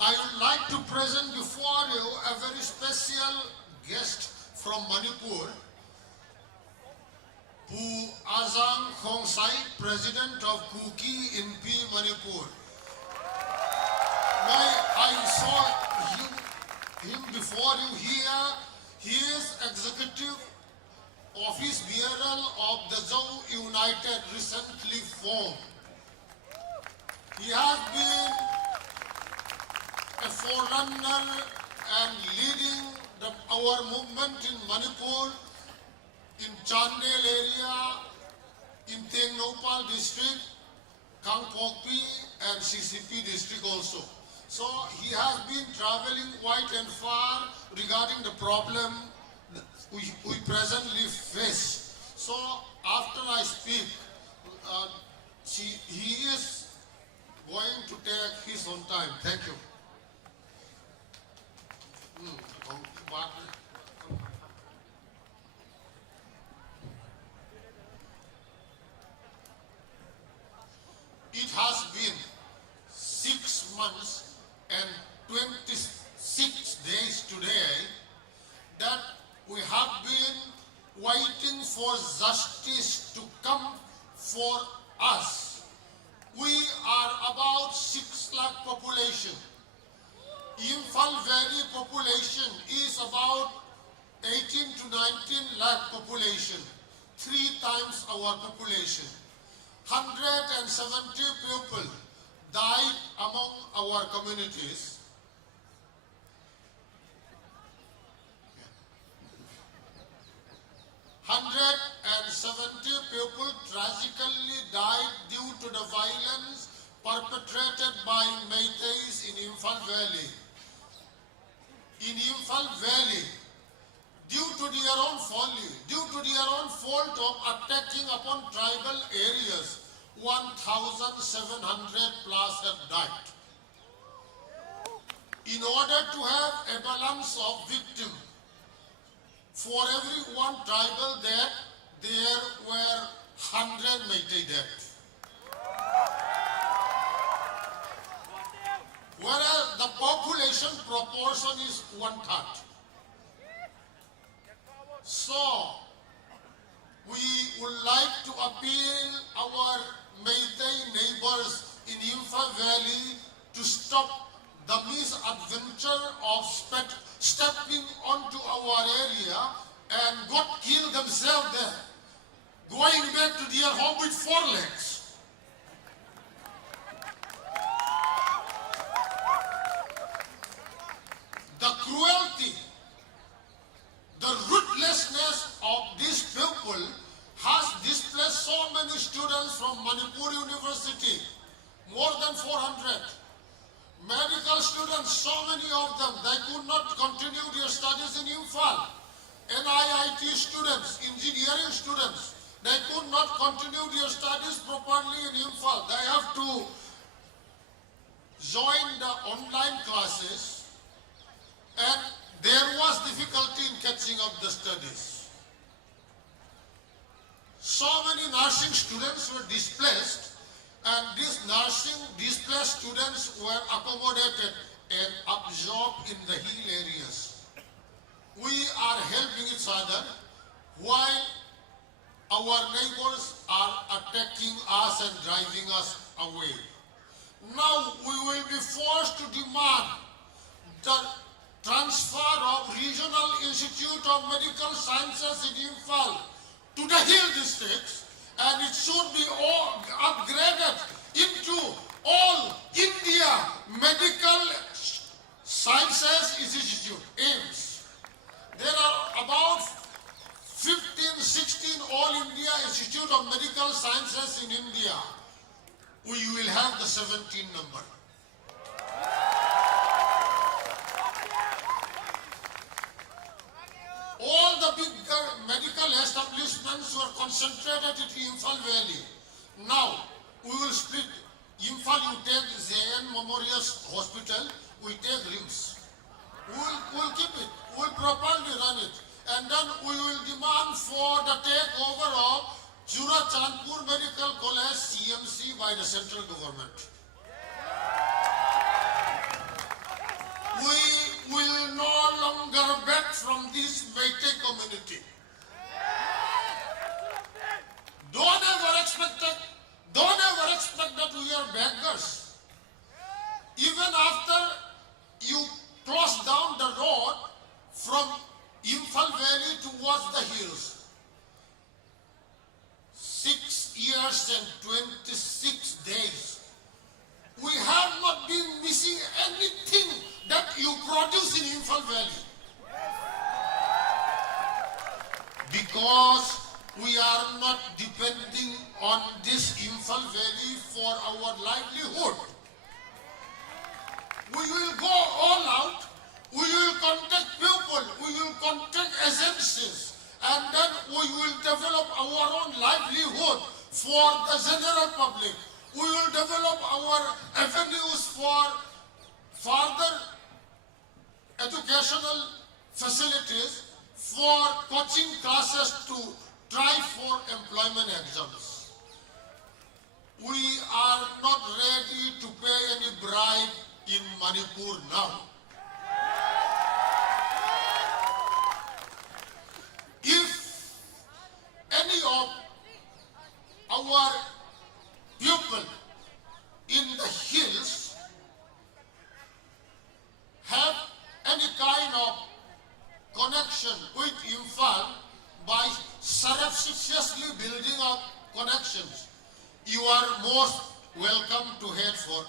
I would like to present before you a very special guest from Manipur, Pu Azang Khongsai, President of KUKI-ZOMI Manipur. I saw him before you here. He is executive office bearer of the JANTAR United recently formed. He has been a forerunner and leading our movement in Manipur, in Chandel area, in Tengnopal district, Kangpokpi and CCP district also. So he has been traveling wide and far regarding the problem we presently face. So after I speak, he is going to take his own time. Thank you. It has been 6 months and 26 days today that we have been waiting for justice to come for us. We are about 6 lakh population. Imphal Valley population is about 18 to 19 lakh population, 3 times our population. 170 people died among our communities. 170 people tragically died due to the violence perpetrated by Meiteis in Imphal Valley. In Imphal Valley, due to their own folly, due to their own fault of attacking upon tribal areas, 1,700 plus have died. In order to have a balance of victims, for every one tribal death, there were 100 Meitei deaths. Whereas the population proportion is 1/3. So, we would like to appeal our Meitei neighbors in Imphal Valley to stop the misadventure of stepping onto our area and got killed themselves there, going back to their home with 4 legs. the ruthlessness of these people has displaced so many students from Manipur University, more than 400. Medical students, so many of them, they could not continue their studies in Imphal. NIIT students, engineering students, they could not continue their studies properly in Imphal. They have to join the online classes, and there was difficulty in catching up the studies. So many nursing students were displaced, and these nursing displaced students were accommodated and absorbed in the hill areas. We are helping each other while our neighbors are attacking us and driving us away. Now we will be forced to demand the transfer of Regional Institute of Medical Sciences in Imphal to the hill districts, and it should be all upgraded into all India Medical Sciences Institute, AIMS. There are about 15, 16 All India Institute of Medical Sciences in India. We will have the 17 number. All the big medical establishments were concentrated in Imphal Valley. Now, we will split. Imphal, you take ZN Memorial Hospital, we take RIMS. We'll keep it. We'll properly run it. And then we will demand for the takeover of Chandpur Medical College CMC by the central government. We will no longer beg from this Meitei community. Don't ever expect that we are beggars. Even after you close down the road from Imphal Valley towards the hills, 6 years and 26 days, we have not been missing anything that you produce in Imphal Valley. Because we are not depending on this Imphal Valley for our livelihood. We will go all out, we will contact people, we will contact agencies, and then we will develop our own livelihood for the general public. We will develop our avenues for further educational facilities, for coaching classes to try for employment exams. We are not ready to pay any bribe in Manipur now. If any of our people in the hills have any kind of connection with Imphal by surreptitiously building up connections, you are most welcome to head for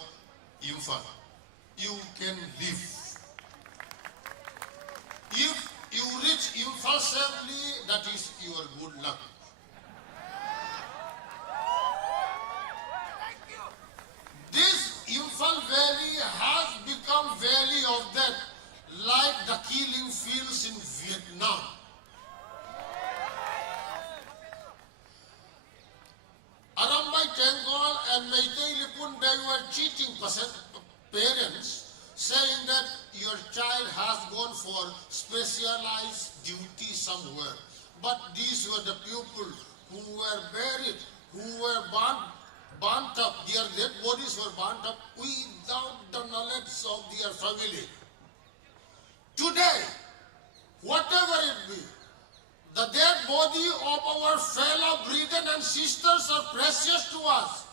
Imphal. You can live. If you reach Imphal safely, that is your good luck. This Imphal Valley has become Valley of Death, like the killing fields in Vietnam. Arambai Tengol and Meitei Lipun, they were cheating parents, saying that your child has gone for specialized duty somewhere. But these were the people who were buried, who were burnt up, their dead bodies were burnt up without the knowledge of their family. Today, whatever it be, the dead body of our fellow brethren and sisters are precious to us.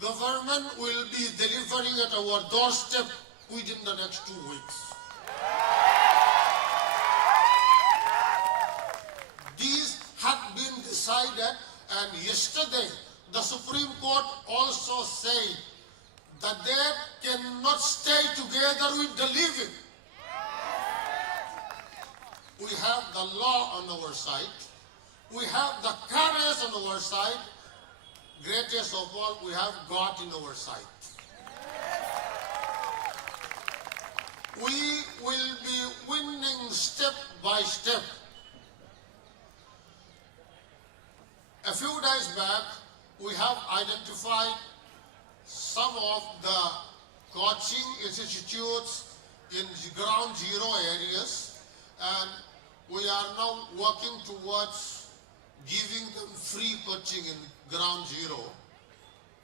Government will be delivering at our doorstep within the next 2 weeks. These had been decided, and yesterday the Supreme Court also said that they cannot stay together with the living. we have the law on our side, we have the courage on our side, greatest of all, we have God in our side. We will be winning step by step. A few days back, we have identified some of the coaching institutes in the ground zero areas, and we are now working towards giving them free coaching in ground zero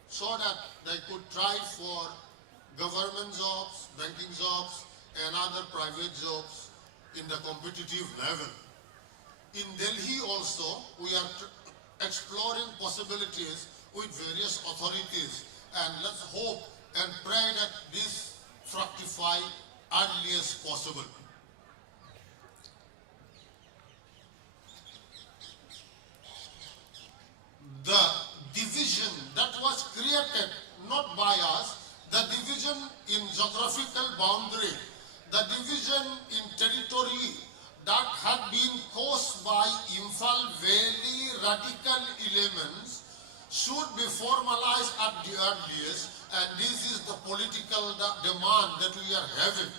so that they could try for government jobs, banking jobs, and other private jobs in the competitive level. In Delhi also, we are exploring possibilities with various authorities, and let's hope and pray that this fructify earliest possible. The division that was created not by us, the division in geographical boundary, the division in territory that had been caused by Imphal Valley radical elements should be formalized at the earliest, and this is the political demand that we are having.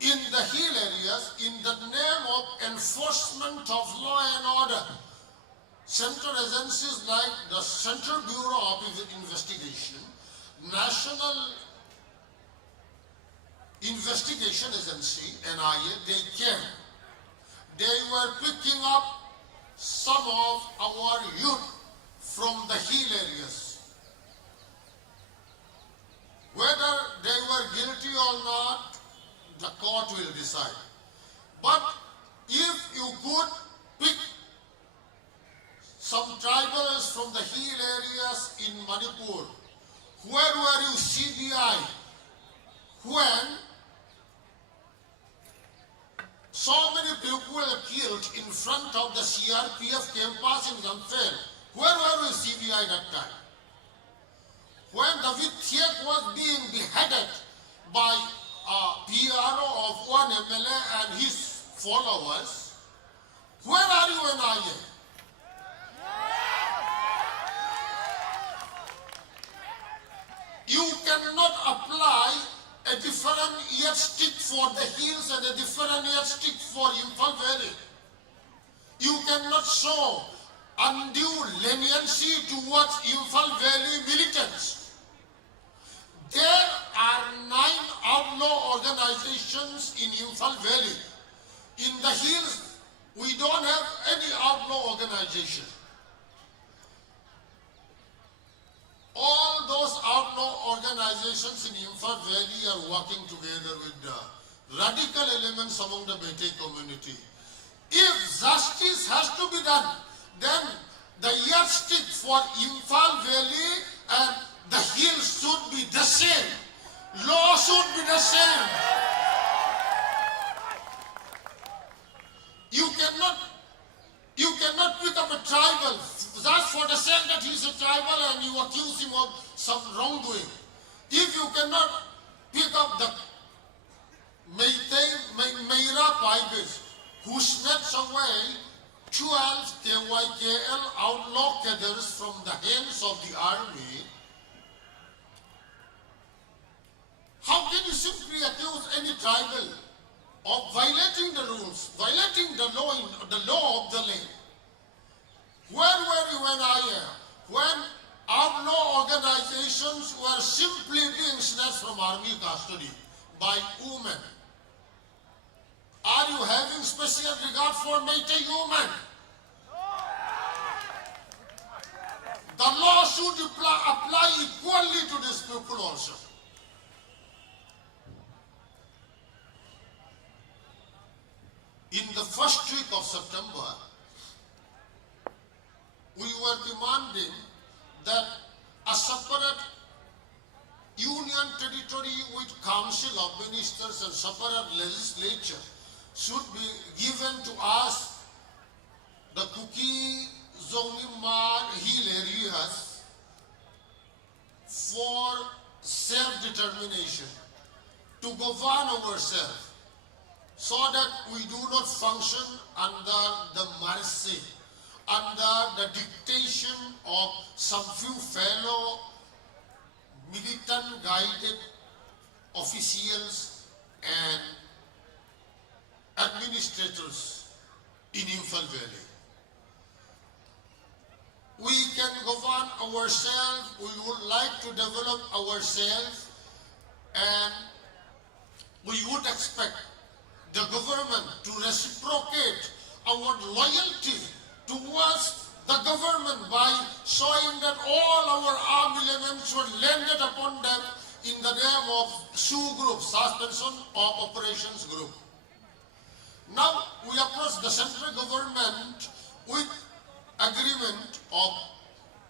In the hill areas, in the name of enforcement of law and order, central agencies like the Central Bureau of Investigation, National Investigation Agency, NIA, they came. They were picking up some of our youth from the hill areas. Whether they were guilty or not, the court will decide. But if you could pick some tribals from the hill areas in Manipur, where were you CBI when so many people were killed in front of the CRPF campus in Zamfir? Where were you CBI that time? When David Thiek was being beheaded by PRO of one MLA and his followers, where are you NIA? You cannot apply a different yardstick for the hills and a different yardstick for Imphal Valley. You cannot show undue leniency towards Imphal Valley militants. There are 9 outlaw organizations in Imphal Valley. In the hills, we don't have any outlaw organization. All those outlaw organizations in Imphal Valley are working together with the radical elements among the Meitei community. If justice has to be done, then the yardstick for Imphal Valley and the hills should be the same. Law should be the same. You cannot pick up a tribal just for the sake that he is a tribal and you accuse him of some wrongdoing. If you cannot pick up the Meira Paibis who snatched away 12 KYKL outlaw cadres from the hands of the army, how can you simply accuse any tribal of violating the rules, violating the law of the land? Where were you when I am? When outlaw organizations were simply being snatched from army custody by women? Are you having special regard for Meitei women? The law should apply equally to these people also. In the first week of September, we were demanding that a separate union territory with council of ministers and separate legislature should be given to us, the KUKI-ZOMI-HMAR hill areas, for self-determination, to govern ourselves. so that we do not function under the mercy, under the dictation of some few fellow militant guided officials and administrators in Imphal Valley. We can govern ourselves, we would like to develop ourselves, and we would expect the government to reciprocate our loyalty towards the government by showing that all our armed elements were landed upon them in the name of SU Group, Suspension of Operations Group. Now we approach the central government with agreement of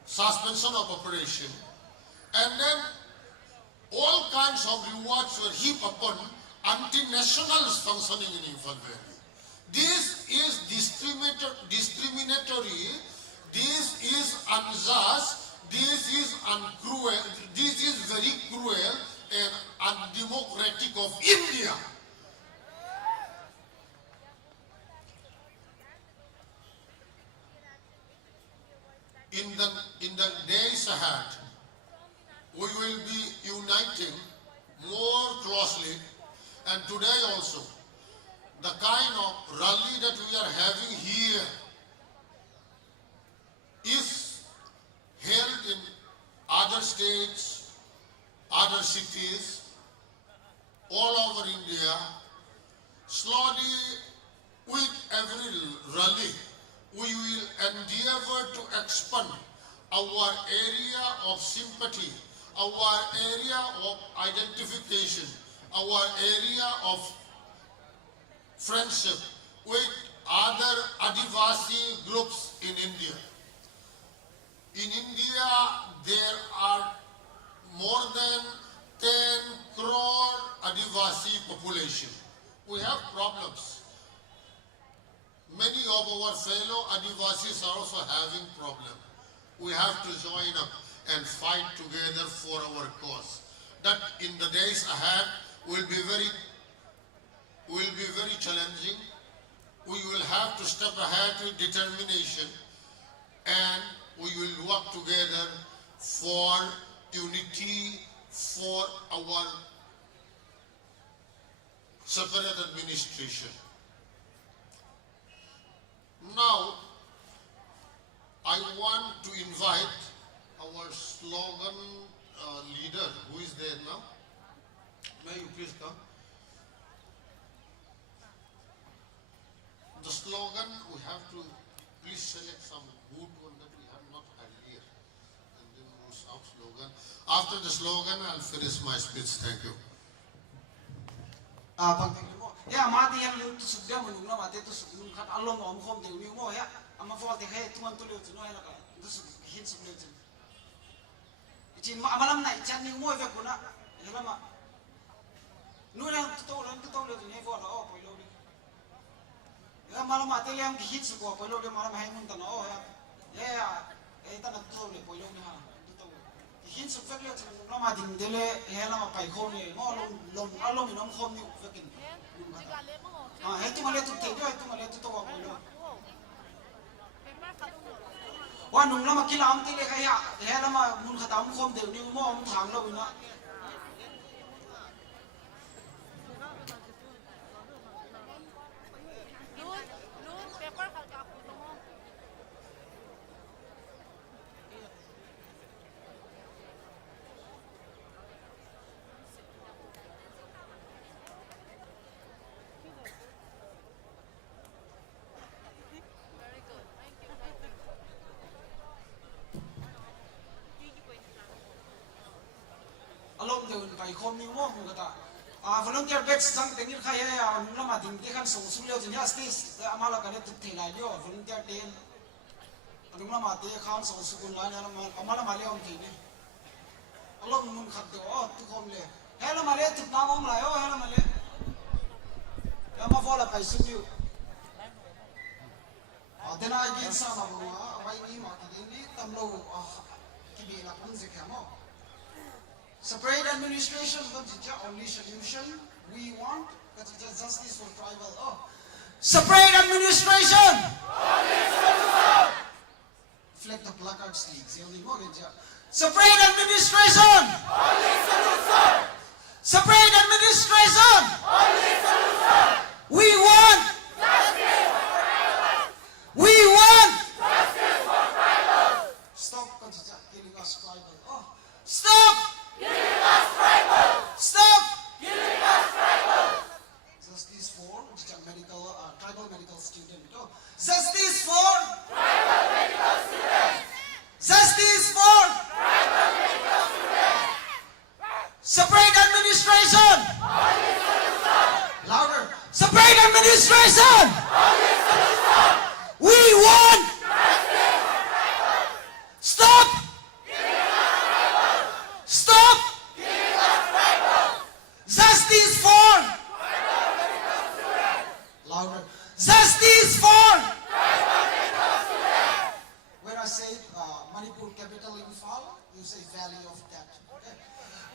suspension of operation, and then all kinds of rewards were heaped upon anti-nationals functioning in Imphal Valley. This is discriminatory, this is unjust, this is uncruel, this is very cruel and undemocratic of India. In the days ahead, we will be uniting more closely, and today also, the kind of rally that we are having here is held in other states, other cities, all over India. Slowly, with every rally, we will endeavor to expand our area of sympathy, our area of identification, our area of friendship with other Adivasi groups in India. In India, there are more than 10 crore Adivasi population. We have problems. Many of our fellow Adivasis are also having problems. We have to join up and fight together for our cause. That in the days ahead will be very challenging. We will have to step ahead with determination, and we will work together for unity, for our separate administration. Now, I want to invite our slogan leader, who is there now. May you please come? The slogan, we have to please select some good one that we have not had here. And then we'll shout slogan. After the slogan, I'll finish my speech. Thank you. Ya mati yang lu tusuk dia menunggu mati tusuk nung kat alom om kom dia ni mo ya ama fort dia tuan tu lu tu no ya la tusuk hin sub lu tu icin ma malam na icin ni mo ya kuna ya lama nu yang tu lu tu ni fort oh poi lo ni ya malam mati yang hin sub ko poi lo dia malam hai mun tan oh ya tan tu lu poi lo ni ha tu hin sub fek lu tu no ma ding dele ya lama pai ko ni mo lom alom ni nom kom ni fekin itu malah tu tengok itu malah tu tahu apa itu. Wah nung lama kilam tile kaya, lama mun kata kom deh ni mau thang lo ina. Pai kom ni mo ko kata volunteer batch sang tengil khaya ya nung lama ding de kan song sulyo jnya stis amala kan tu thela dio volunteer ten nung lama de khan song sukun la na amala male om thi ni alom mun khat do tu kom le hela male tu na om la yo hela male ya ma fola pai sulyo dena agin sa ma mo bai ni ma ki ni tam lo ki bi la pun se khamo. Separate administration is the only solution. We want Justice for tribal. Oh. Separate administration. Reflect the placards, please. Separate administration. Separate administration. We want. We want. Stop killing us tribal. Oh. Stop. Stop. Justice for medical, tribal medical student. Oh. Justice for tribal medical student. Justice for tribal medical student. Separate administration. Louder. Separate administration. We want. Stop. Stop. Justice for. Louder. Justice for. When I say Manipur capital Imphal, you say Valley of Death. Okay?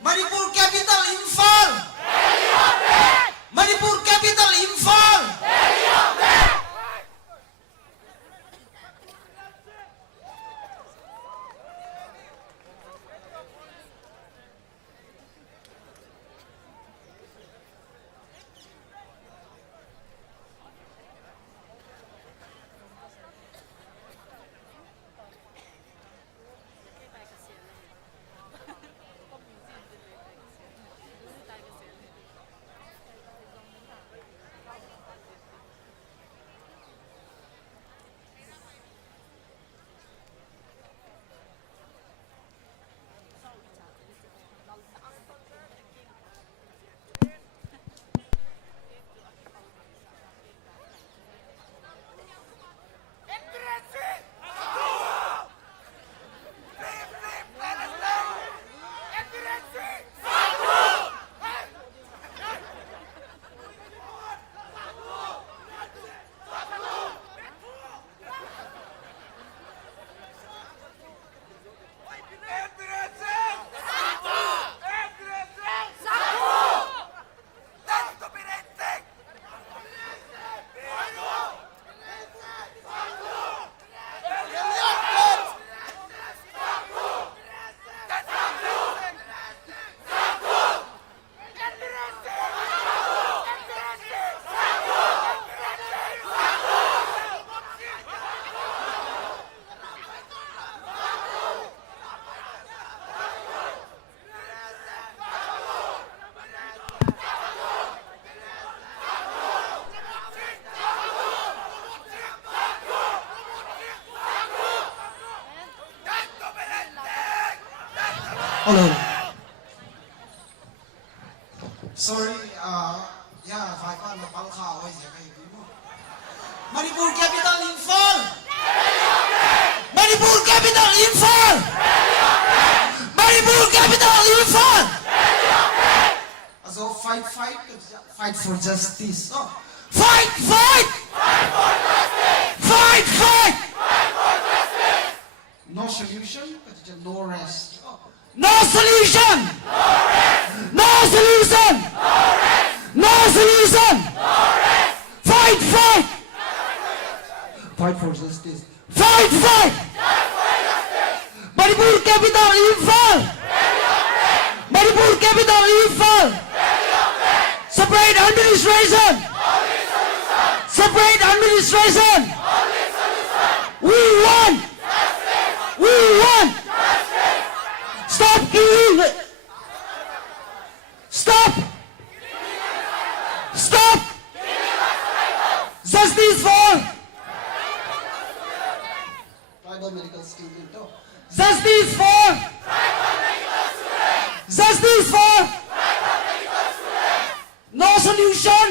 Manipur capital Imphal. Valley of Death. Manipur capital Imphal. Valley of Death. Hello. Sorry, yeah, if I can't Manipur capital Imphal. Manipur capital Imphal. Manipur capital Imphal. So fight for justice. Oh. Fight for justice. No solution, no rest. Oh. No solution. No solution. No solution. Fight for justice. Fight. Manipur capital Imphal. Manipur capital Imphal. Separate administration. Separate administration. We want. Stop killing. Stop. Justice for tribal medical student. Justice for no solution.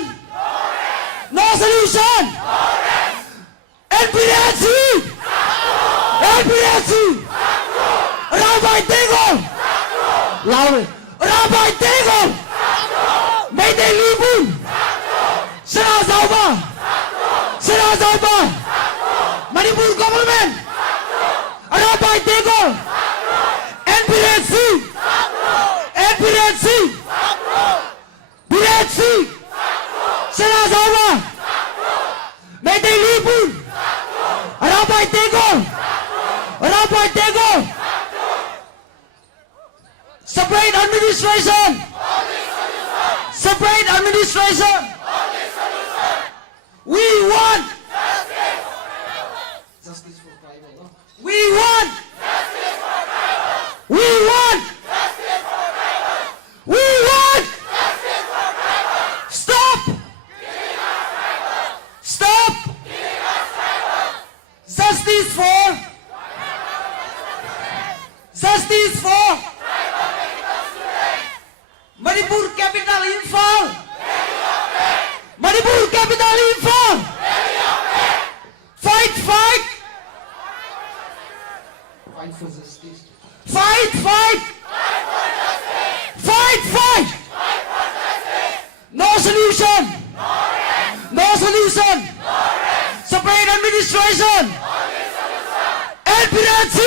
No solution. NPSC. Rabbi Tegel. Louder. Rabbi Tegel. Mayday Libun. Sinasauba. Manipur government. Rabbi Tegel. NPSC. Separate administration! Separate administration! We want justice for tribal. No? We want justice for tribal. We want justice for tribal. We want justice for tribal. Stop! Killing us tribal. Stop! Killing us tribal. Justice for justice for Manipur capital Imphal. Manipur capital Imphal. Fight, fight. Fight for justice. Fight, fight. Fight, fight. No solution. No solution. Separate administration. NPRC.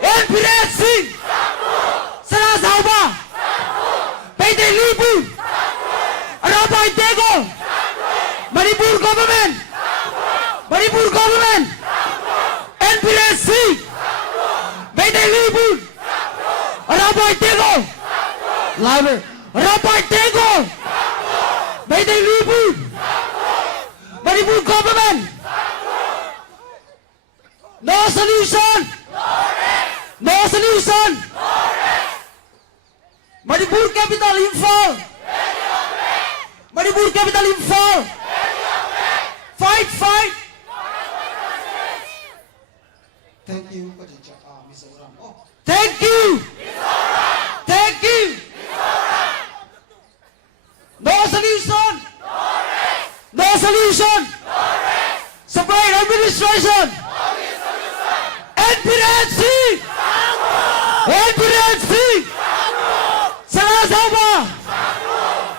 NPRC. Saras Hauba. Payday Libu. Arabai Tego. Manipur government. Manipur government. NPRC. Payday Libu. Arabai Tego. Live. Arabai Tego. Payday Libu. Manipur government. No solution. No solution. Manipur capital Imphal. Manipur capital Imphal. Fight, fight. Thank you, Mizoram. Oh. Thank you. Thank you. No solution. No solution. Separate administration. NPRC. NPRC. Saras Hauba.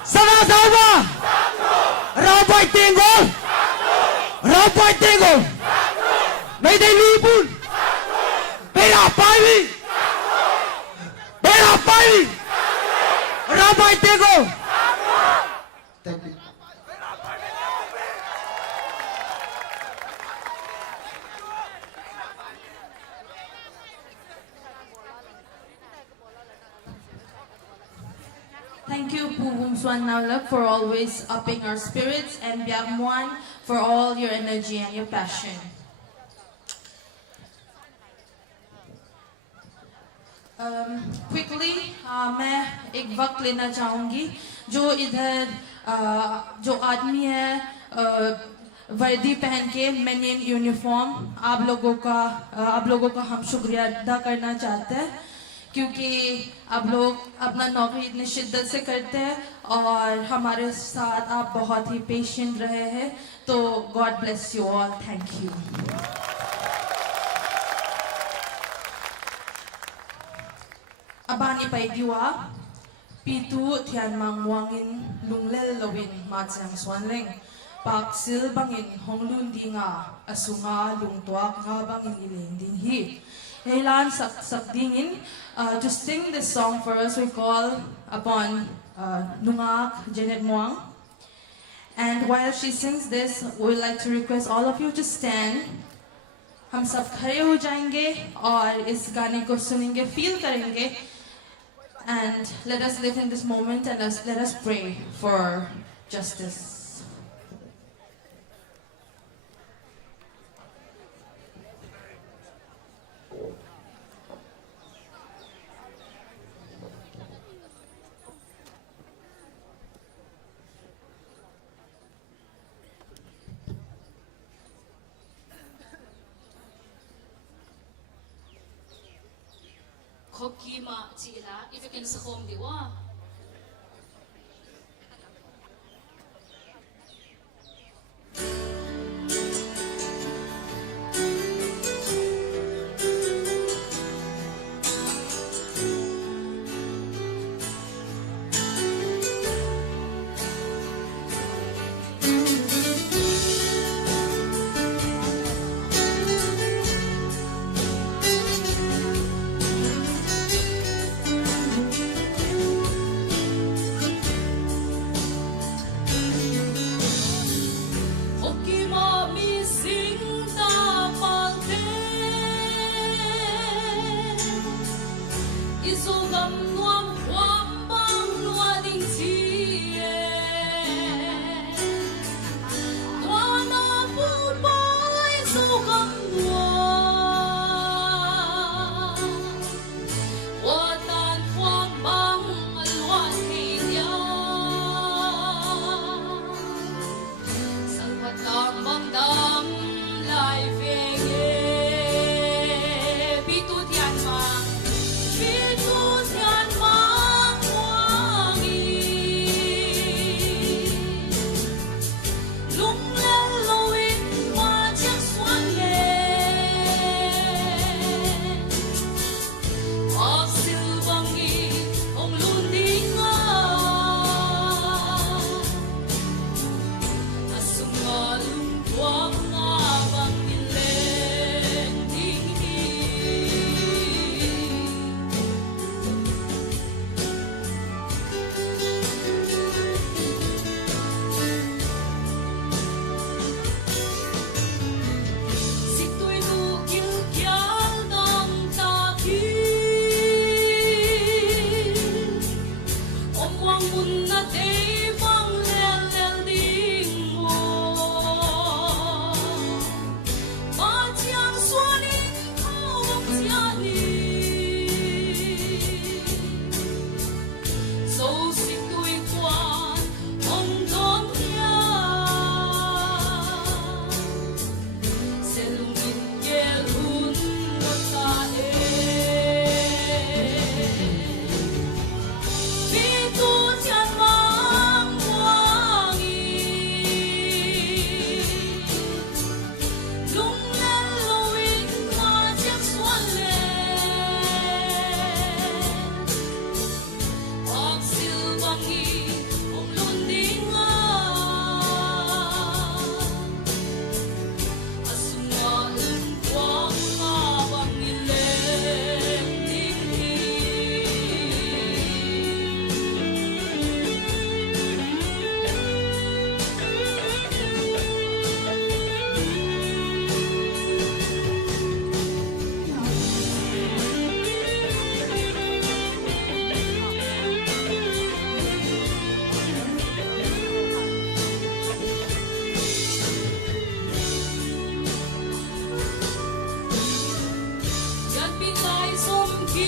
Saras Hauba. Rabai Tengol. Rabai Tengol. Mayday Libun. Bera Paili. Bera Paili. Rabai Tengol. Thank you. Thank you, Puvum Swan Navlak, for always upping our spirits, and Byagmuan for all your energy and your passion. Quickly, मैं एक वक्त लेना चाहूँगी जो इधर जो आदमी है वर्दी पहन के मैनियन यूनिफॉर्म आप लोगों का हम शुक्रिया अदा करना चाहते हैं क्योंकि आप लोग अपना नौकरी इतनी शिद्दत से करते हैं और हमारे साथ आप बहुत ही पेशेंट रहे हैं तो God bless you all thank you Abani Paidiwa, Pitu Tian Mangwangin, Lunglel Lowin, Matsang Swanling, Paksil Bangin, Honglun Dinga, Asunga, Lungtuak, Habangin Iling Din Hi. Heilan Sak Dingin, to sing this song for us, we call upon Nungak Janet Muang. And while she sings this, we would like to request all of you to stand. हम सब खड़े हो जाएंगे और इस गाने को सुनेंगे, फील करेंगे. And let us live in this moment and let us pray for justice. KUKI-ZOMI-HMAR-MIZO, if you can sa home diwa.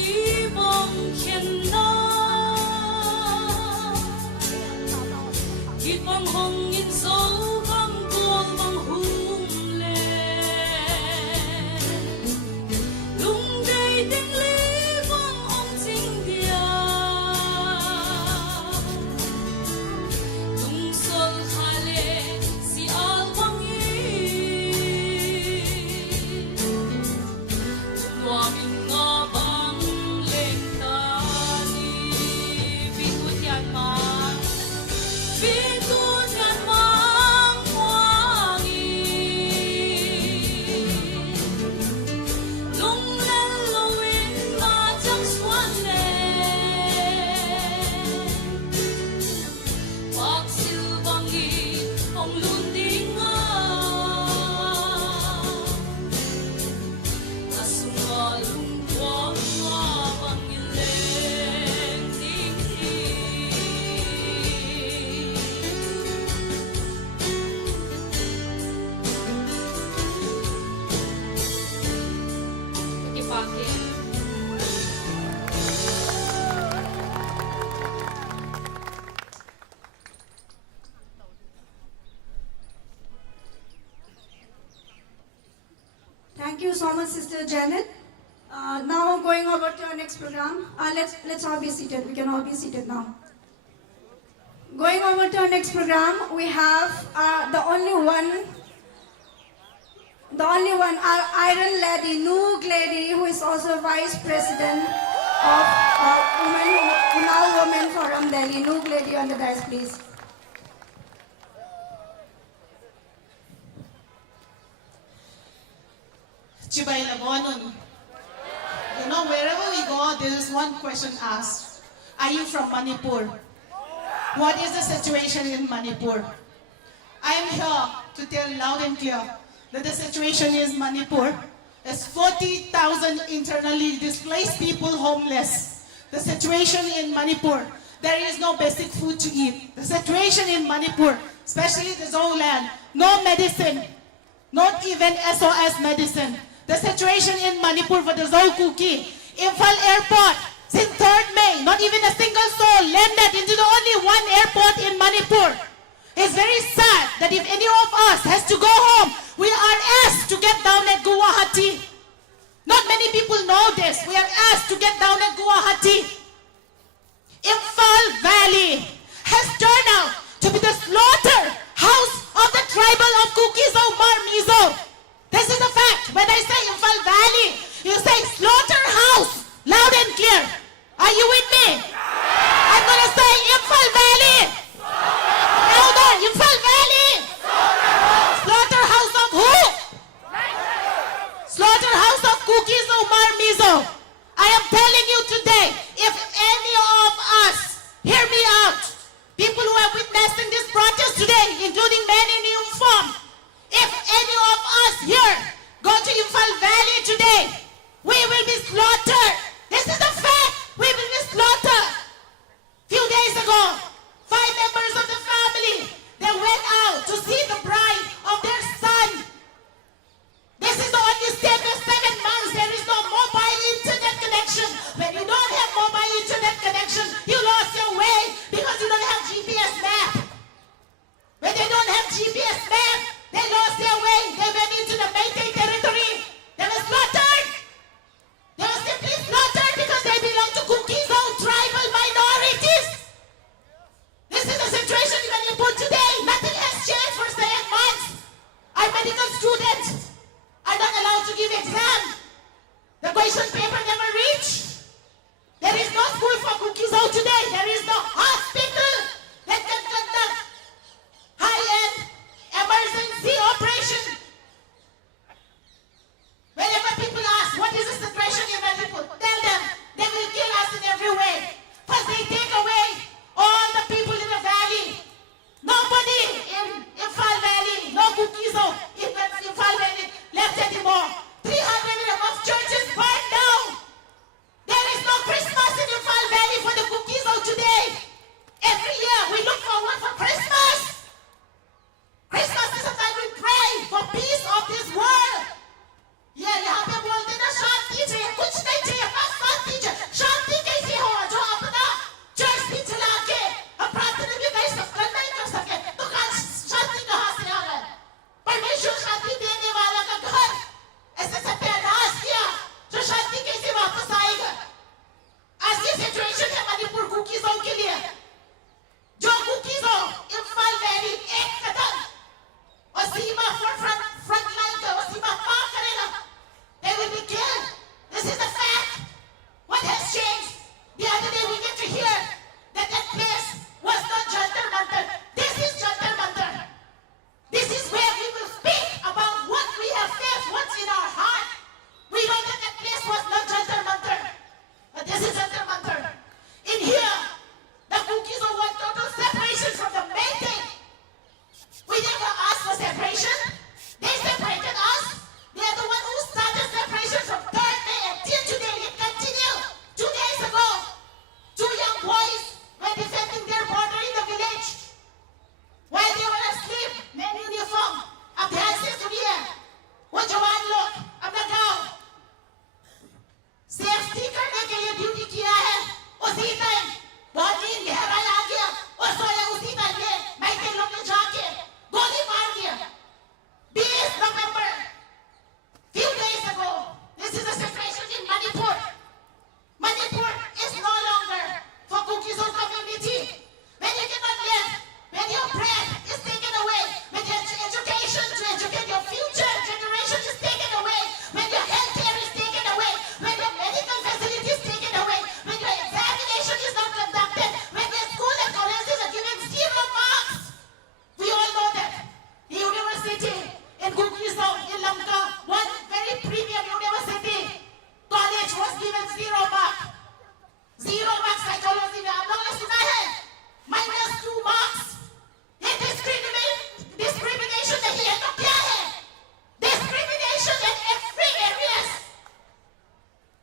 希望天哪，希望紅顏數更過往紅烈，龍地定理望紅情調，東sol下列是阿王意，我明我幫領大你，別管人馬，別管人馬我意，龍人路應馬將酸烈，白笑幫意紅論定啊。Thank you so much, Sister Janet. Now going over to our next program. Let's all be seated. We can all be seated now. Going over to our next program, we have the only one, our Iron Lady, Noog Lady, who is also Vice President of UNAU Women Forum Delhi. Noog Lady on the dais, please. Chibay Labonon. You know, wherever we go, there is one question asked. Are you from Manipur? What is the situation in Manipur? I am here to tell loud and clear that the situation in Manipur is 40,000 internally displaced people homeless. The situation in Manipur, there is no basic food to eat. The situation in Manipur, especially the Zou land, no medicine, not even SOS medicine. The situation in Manipur for the Zou Kuki, Imphal Airport, since 3rd May, not even a single soul landed into the only one airport in Manipur. It's very sad that if any of us has to go home, we are asked to get down at Guwahati. Not many people know this. We are asked to get down at Guwahati. Imphal Valley has turned out to be the slaughterhouse of the tribal of KUKI-ZOMI-HMAR-MIZO. This is a fact. When I say Imphal Valley, you say slaughterhouse, loud and clear. Are you with me? I'm going to say Imphal Valley. Louder, Imphal Valley. Slaughterhouse of who? Slaughterhouse of KUKI-ZOMI-HMAR-MIZO. I am telling you today, if any of us, hear me out, people who are witnessing this protest today, including men in uniform, if any of us here go to Imphal Valley today university in KUKI-ZOMI in Lanka, one very premium university. College was given 0 marks. 0 marks psychology में आप लोगों ने सुना है? -2 marks. ये discrimination नहीं है तो क्या है? Discrimination in every areas.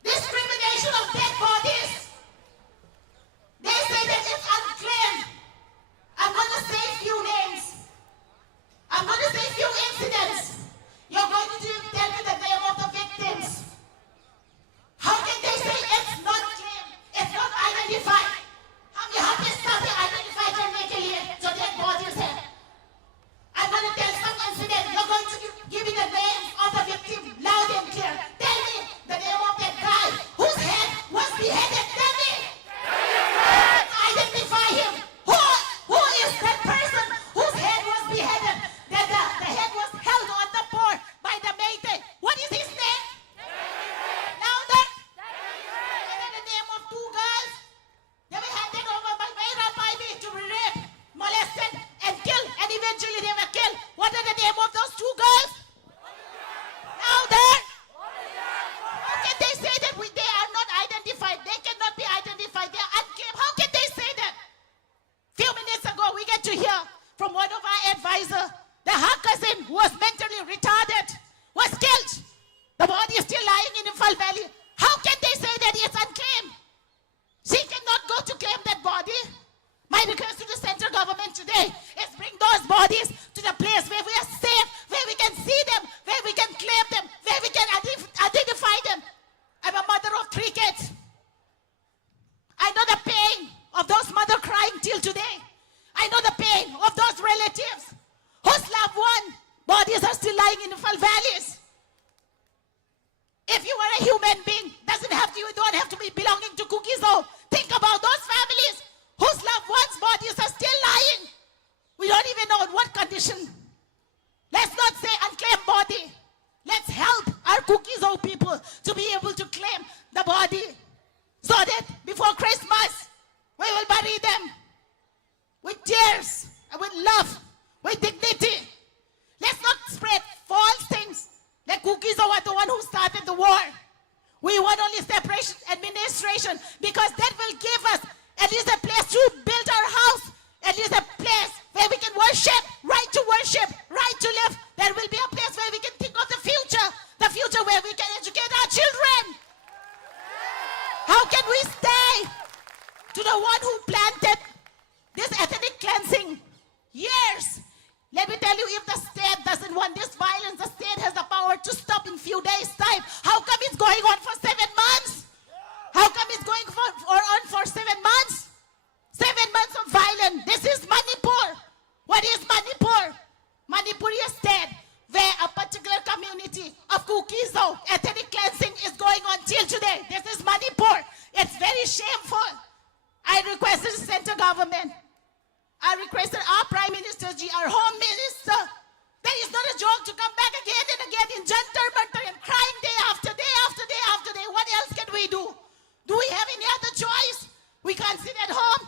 Discrimination of dead bodies. They say that it's unclaimed. I'm going to say few names. I'm going to say few incidents. You're going to tell me the name of the victims. How can they say it's not claimed? It's not identified. हम यहाँ पे सब identify करने के लिए जो dead bodies हैं. I'm going to tell some incident. You're going to give me the names of the victim loud and clear. Tell me the name of that guy whose head was beheaded. Tell me. Identify him. Who is that person whose head was beheaded? That the head was held on the board by the Meitei. What is his name? Louder. What is the name of 2 girls? They were handed over by Meira Paibi to be raped, molested, and killed, and eventually they were killed. What are the name of those 2 girls? Louder. How can they say that they are not identified? They cannot be identified. They are unclaimed. How can they say that? Few minutes ago, we get to hear from one of our advisors that her cousin, who was mentally retarded, was killed. The body is still lying in Imphal Valley. How can they say that it's unclaimed? She cannot go to claim that body. My request to the central government today is bring those bodies to the place where we are safe, where we can see them, where we can claim them, where we can identify them. I'm a mother of 3 kids. I know the pain of those mothers crying till today. I know the pain of those relatives whose loved one bodies are still lying in the valleys. If you are a human being, you don't have to be belonging to KUKI-ZOMI. Think about those families whose loved ones' bodies are still lying. We don't even know in what condition. Let's not say unclaimed body. Let's help our KUKI-ZOMI people to be able to claim the body so that before Christmas, we will bury them with tears and with love, with dignity. Let's not spread false things that KUKI-ZOMI are the one who started the war. We want only separation administration because that will give us at least a place to build our house, at least a place where we can worship, right to worship, right to live. There will be a place where we can think of the future where we can educate our children. How can we stay to the one who planted this ethnic cleansing years? Let me tell you, if the state doesn't want this violence, the state has the power to stop in few days' time. How come it's going on for 7 months? How come it's going on for 7 months? 7 months of violence. This is Manipur. What is Manipur? Manipur is state where a particular community of KUKI-ZOMI ethnic cleansing is going on till today. This is Manipur. It's very shameful. I requested the central government. I requested our Prime Minister, our Home Minister. That is not a joke to come back again and again in JANTAR and crying day after day after day after day. What else can we do? Do we have any other choice? We can't sit at home.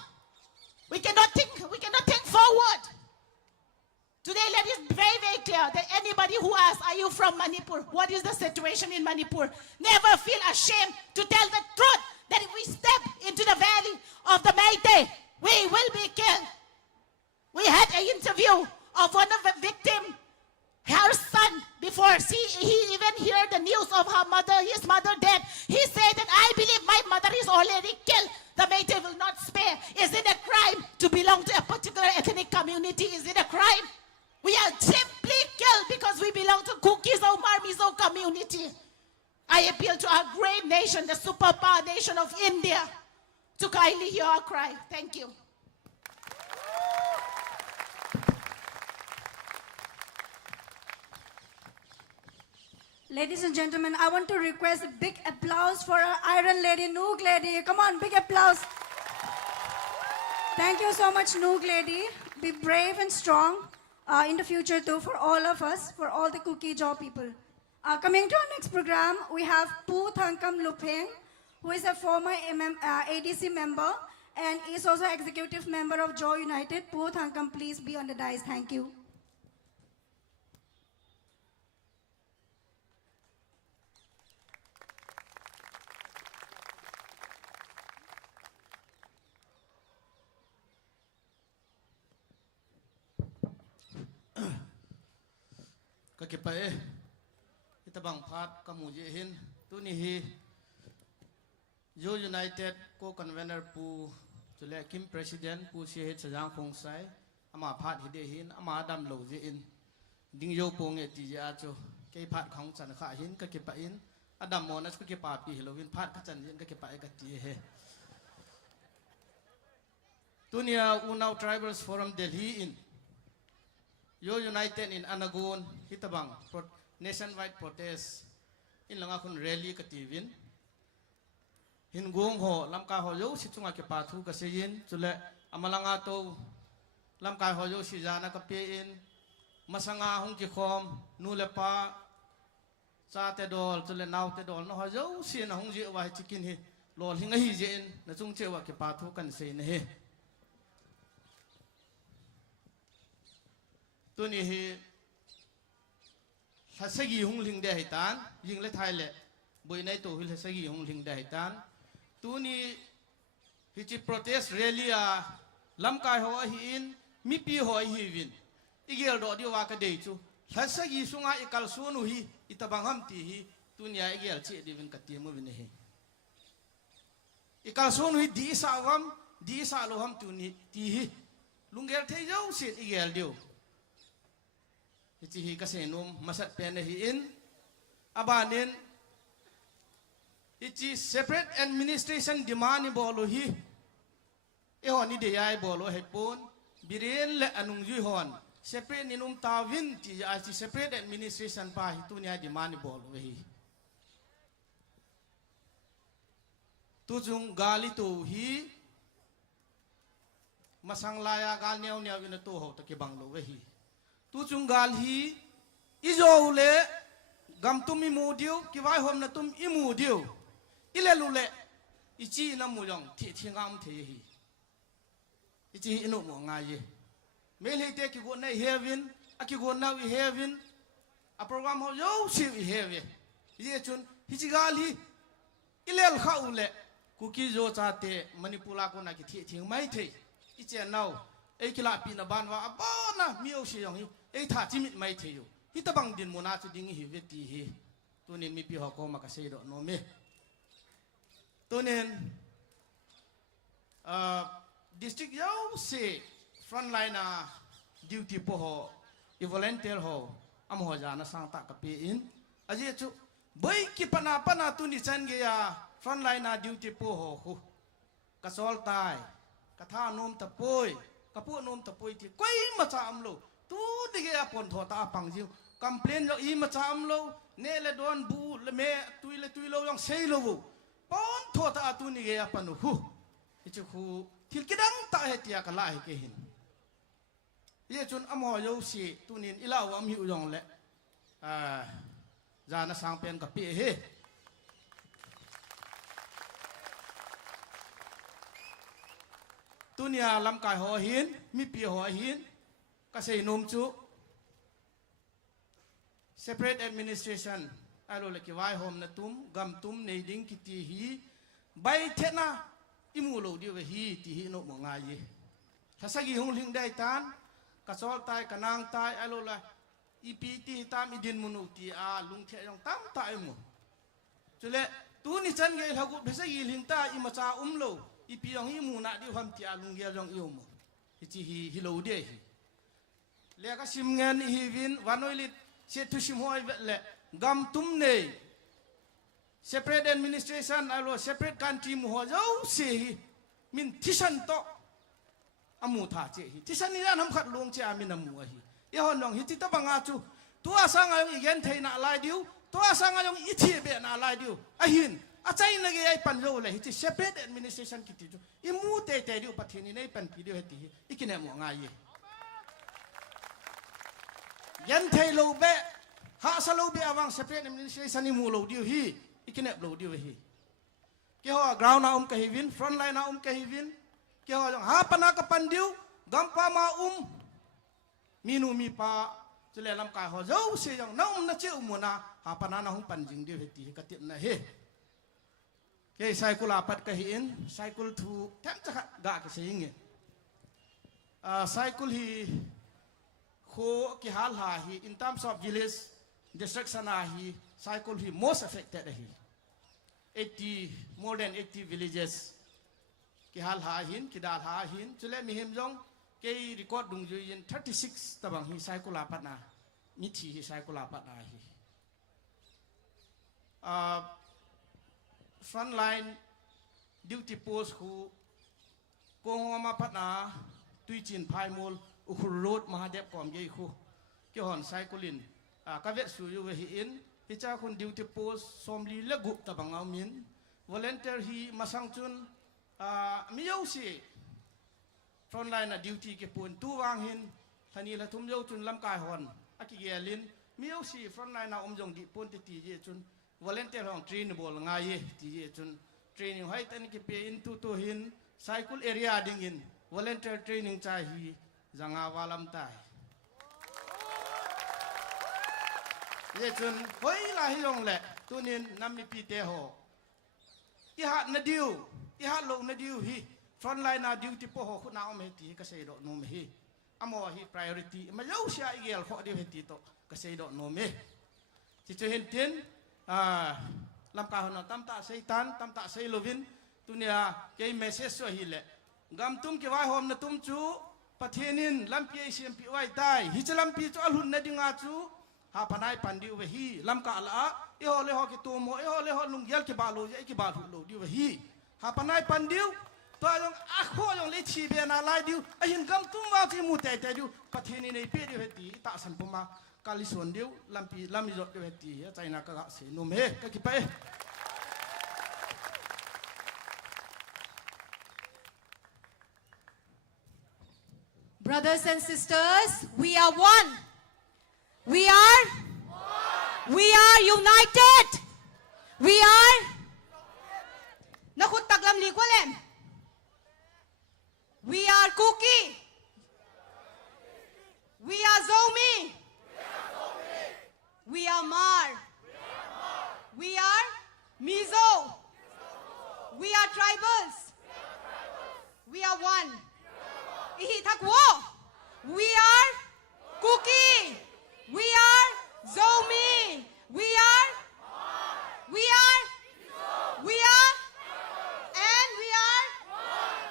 We cannot think forward. Today, let it be very, very clear that anybody who asks, are you from Manipur? What is the situation in Manipur? Never feel ashamed to tell the truth that if we step into the valley of the Meitei, we will be killed. We had an interview of one of the victims, her son, before he even heard the news of his mother dead. He said that I believe my mother is already killed. The Meitei will not spare. Is it a crime to belong to a particular ethnic community? Is it a crime? We are simply killed because we belong to KUKI-ZOMI-HMAR-MIZO community. I appeal to our great nation, the superpower nation of India, to kindly hear our cry. Thank you. Ladies and gentlemen, I want to request a big applause for our Iron Lady, Noog Lady. Come on, big applause. Thank you so much, Noog Lady. Be brave and strong in the future too for all of us, for all the KUKI-ZOMI people. Coming to our next program, we have Pu Thankam Lupeng, who is a former ADC member and is also executive member of Joe United. Pu Thankam, please be on the dais. Thank you. ก็เก็บไปที่ตะบังพัดกมูเยหินตัวนี้ฮียูไนเต็ดโกคอนเวนเนอร์ปูจุเลคิมประธานปูเชียร์สยามคงไซอามาพัดฮิเดหินอามาดำโลเจอินดิ้งโยปงเอติยาโจเกี่ยพัดของจันข้าหินก็เก็บไปอินอดัมมอนัสก็เก็บปาปีฮิโลวินพัดขจันยินก็เก็บไปกันจีเฮตัวนี้อุณาวทริบัลส์ฟอรัมเดลีอินยูไนเต็ดอินอานากูนฮิตบังnationwide protest in langa kun rally ka tivin hin gong ho lamka ho yo si chunga ke pathu ka seyin chule amalanga to lamka ho yo si jana ka pe in masanga hung ki khom nu le pa cha te dol chule naw te dol no ho yo si na hung je wa chikin hi lol hinga hi je in na chung che wa ke pathu kan se ne he tu ni hi hasagi hung ling de hitan ying le thai le boi nai to hil hasagi hung ling de hitan tu ni hi chi protest rally a lam kai ho hi in mi pi ho hi win igel do di wa ka dei chu hasagi sunga ikal sunu hi itabang ham ti hi tu ni a igel chi di win ka ti mu win hi ikal sunu hi di sa lo ham tu ni ti hi lungel thei jau sit igel dio hichi hi kasenum masat pen hi in abanin hichi separate administration demand ni bolo hi e honi de yai bolo hepon biren le anung ju hon separate ninum tawin ti ya chi separate administration pa hi tu nya demand ni bolo hi tu jung gali tu hi masang laya gal nyau nyau in tu ho ta ke banglo hi tu chungal hi izo le gam tum imu dio ki vai hom na tum imu dio ile lule ichi na mu yong thi ngam the hi ichi inu mo nga ye me le te ki go na heaven aki go na we heaven a program ho yo si we heaven ye chun hi chi gal hi ile al kha ule kuki zo cha te manipula ko na ki thi mai the ichi nau ei kila pi na ban wa abona miu si yong hi ei tha chimit mai theyo hi ta bang din mona chu ding hi veti hi tunin mi pi ho ko ma ka sei do no me tunin district yau se frontline duty po ho i volunteer ho am ho jana sang ta ka pe in aje chu boi ki pana tu ni chan ge ya frontline duty po ho khu ka sol tai ka tha nom ta poi ka pu nom ta poi ti koi ma cha am lo tu dige apon tho ta pang jiu complain lo I ma cha am lo ne le don bu le me tui lo yang sei lo bu pon tho ta tu ni ge apan hu ichu khu thil kidang ta he tia ka la he ke hin ye chun am ho yo si tu nin ila wa mi u yong le jana sang pen ka pe he tunia lam kai ho hin mi pi ho hin ka sei nom chu separate administration alo le ki wai hom na tum gam tum nei ding ki ti hi bai thena imu lo di we hi ti hi no mo nga ye thasagi hung ling dai tan ka sol tai ka nang tai alo la ipt tam idin munu ti a lung the yong tam ta mu chule tu ni chan ge hagu thasagi ling ta I ma cha lo ipi yong hi mu na di ham ti a lung ge yong yo mo hi lo de hi le ka sim ngen hi win wanoilit se tu sim hoi le gam tum nei separate administration alo separate country mu ho jau se hi min thisan to amu tha che hi thisan ni nam khat long che amin amu hi e hon long hi ti ta banga chu tu asanga yong igen theina lai diu tu asanga yong I thi be na lai diu a hin a chai na ge ai pan jo le hi ti separate administration ki ti ju I mu te diu pathini nei pan pi diu he ti ikine mo nga ye yan thei lo be ha sa lo be awang separate administration ni mu lo diu hi ikine lo diu hi ke ho ground na ka hivin front line na ka hivin ke ho ha pana ka pan diu gam pa ma minu mi pa chule lam ka ho zo se jong na na che mu na ha pana na hum pan jing diu he ti ka tip na he ke cycle apat ka hin cycle thu tham cha ga ka se ing cycle hi ko kihal ha hi in terms of village destruction hi cycle hi most affected hi 80 more than 80 villages kihal ha hin kidal ha hin chule mi him jong ke record dung ju in 36 tabang hi cycle apat na mi thi hi cycle apat na hi frontline duty post who kong pat na tui chin phai mol ukhur road mahadev kom ge khu ke hon cyclin ka vet su yu hi in hi cha khun duty post somli le gu ta bangau min volunteer hi masang chun mi yo si frontline na duty ke pun tu wang hin thani la thum yo chun lam kai hon aki ge lin mi yo si frontline na jong di pun ti je chun volunteer hong train bol nga ye ti je chun training hai tan ki pe in tu hin cycle area ding in volunteer training chai hi zanga walam tai ye chun hoi la hi long le tunin nam mi pi te ho i hat na diu i hat lo na diu hi frontline na duty po ho khu na om he ti ka sei do no me hi amo hi priority ma yo sia i gel kho di he ti to ka sei do no me ti che hen tin lam ka hono tam ta sei tan tam ta sei lovin tunia ke message so hi le gam tum ke wai hom na tum chu pathenin lam pi sim pi wai tai hi chalam pi chu alhun na dinga chu ha panai pandi we hi lam ka ala e ho le ho ki tu mo e ho le ho lung yel ki ba lo ye ki ba thu lo di we hi ha panai pandiu to yong a kho yong le chi be na lai diu a hin gam tum wa ti mu te te diu patheni nei pe di we ti ta san puma kali son diu lam pi lam mi zo di we ti ya china ka se no me ka ki pa Brothers and sisters, we are one. We are united. We are nakut taglam likwalem. We are KUKI. We are ZOMI. We are MAR. We are MIZO. We are tribals. We are one. We are KUKI. We are ZOMI. We are, and we are,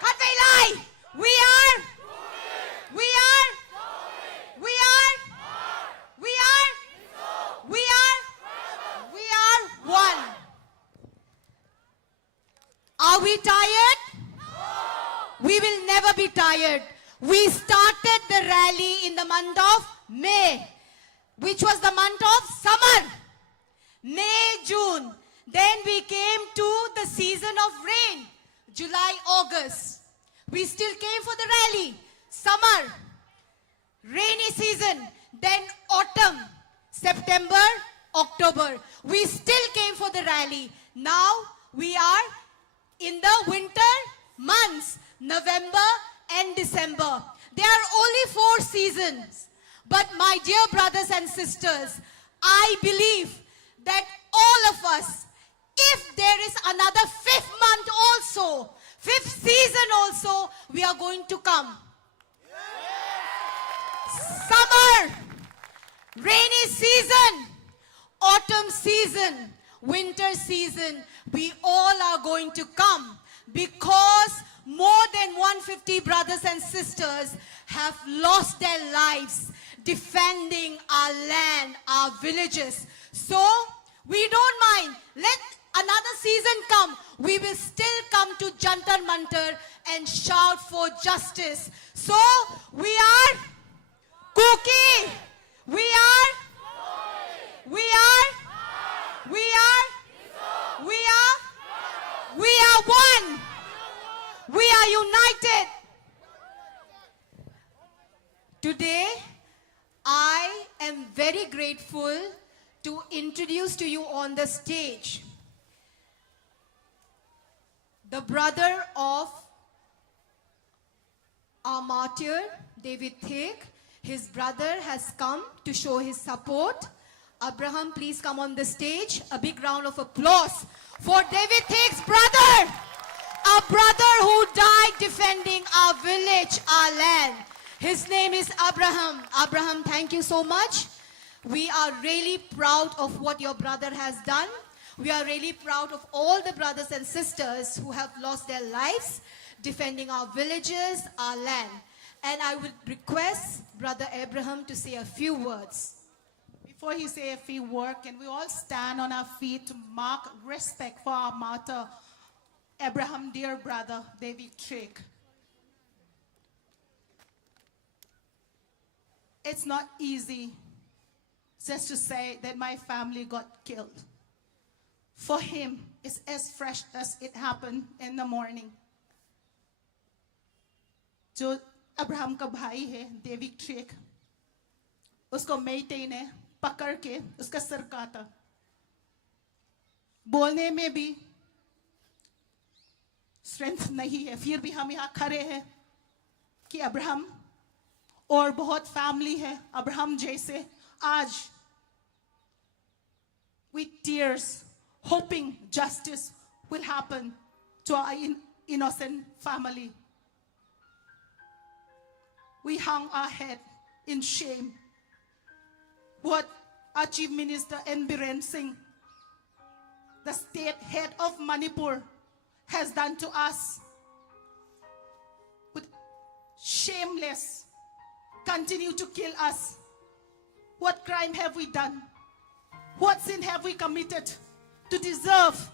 Katvailai. We are one. Are we tired? We will never be tired. We started the rally in the month of May, which was the month of summer. May, June. Then we came to the season of rain, July, August. We still came for the rally. Summer, rainy season, then autumn, September, October. We still came for the rally. Now we are in the winter months, November and December. There are only 4 seasons. But my dear brothers and sisters, I believe that all of us, if there is another 5th month also, 5th season also, we are going to come. Summer, rainy season, autumn season, winter season, we all are going to come because more than 150 brothers and sisters have lost their lives defending our land, our villages. So, we don't mind. Let another season come. We will still come to Jantar Mantar and shout for justice. So, we are KUKI. We are one. We are united. Today, I am very grateful to introduce to you on the stage the brother of our martyr, David Thik. His brother has come to show his support. Abraham, please come on the stage. A big round of applause for David Thik's brother. A brother who died defending our village, our land. His name is Abraham. Abraham, thank you so much. We are really proud of what your brother has done. We are really proud of all the brothers and sisters who have lost their lives defending our villages, our land. And I would request Brother Abraham to say a few words. Before he say a few words, can we all stand on our feet to mark respect for our martyr, Abraham, dear brother, David Trick. It's not easy just to say that my family got killed. For him, it's as fresh as it happened in the morning. जो Abraham का भाई है David track उसको मेटे ने पकड़ के उसका sir काटा बोलने में भी स्ट्रेंथ नहीं है फिर भी हम यहाँ खड़े हैं कि अब्राहम और बहुत फैमिली है अब्राहम जैसे आज with tears hoping justice will happen to our innocent family. We hung our head in shame. What our Chief Minister N. Biren Singh, the state head of Manipur, has done to us. With shameless, continue to kill us. What crime have we done? What sin have we committed to deserve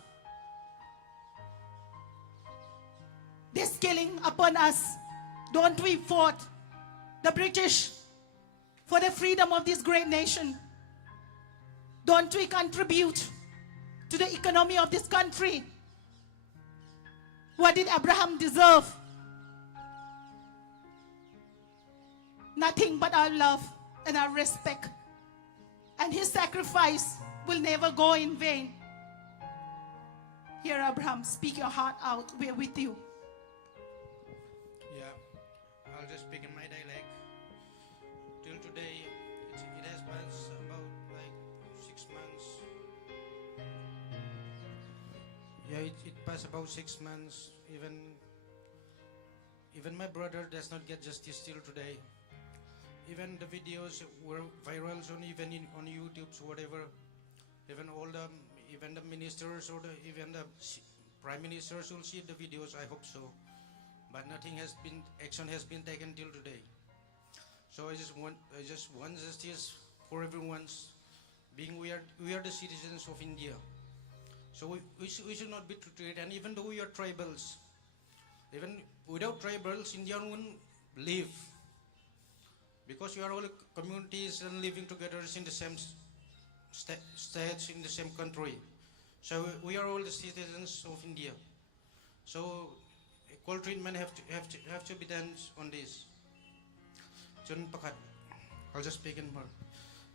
this killing upon us? Don't we fought the British for the freedom of this great nation? Don't we contribute to the economy of this country? What did Abraham deserve? Nothing but our love and our respect. And his sacrifice will never go in vain. Here, Abraham, speak your heart out. We're with you. Yeah, I'll just speak in my dialect. Till today, it has passed about like 6 months. Yeah, it passed about 6 months. Even my brother does not get justice till today. Even the videos were viral on YouTube, so whatever. Even the ministers or even the prime ministers will see the videos. I hope so, but action has been taken till today. So I just want justice for everyone's being. We are the citizens of India, so we should not be treated. And even though we are tribals, even without tribals, India won't live. Because we are all communities and living together in the same states, in the same country. So we are all the citizens of India. So equal treatment have to be done on this. Chun pakat, I'll just speak in more.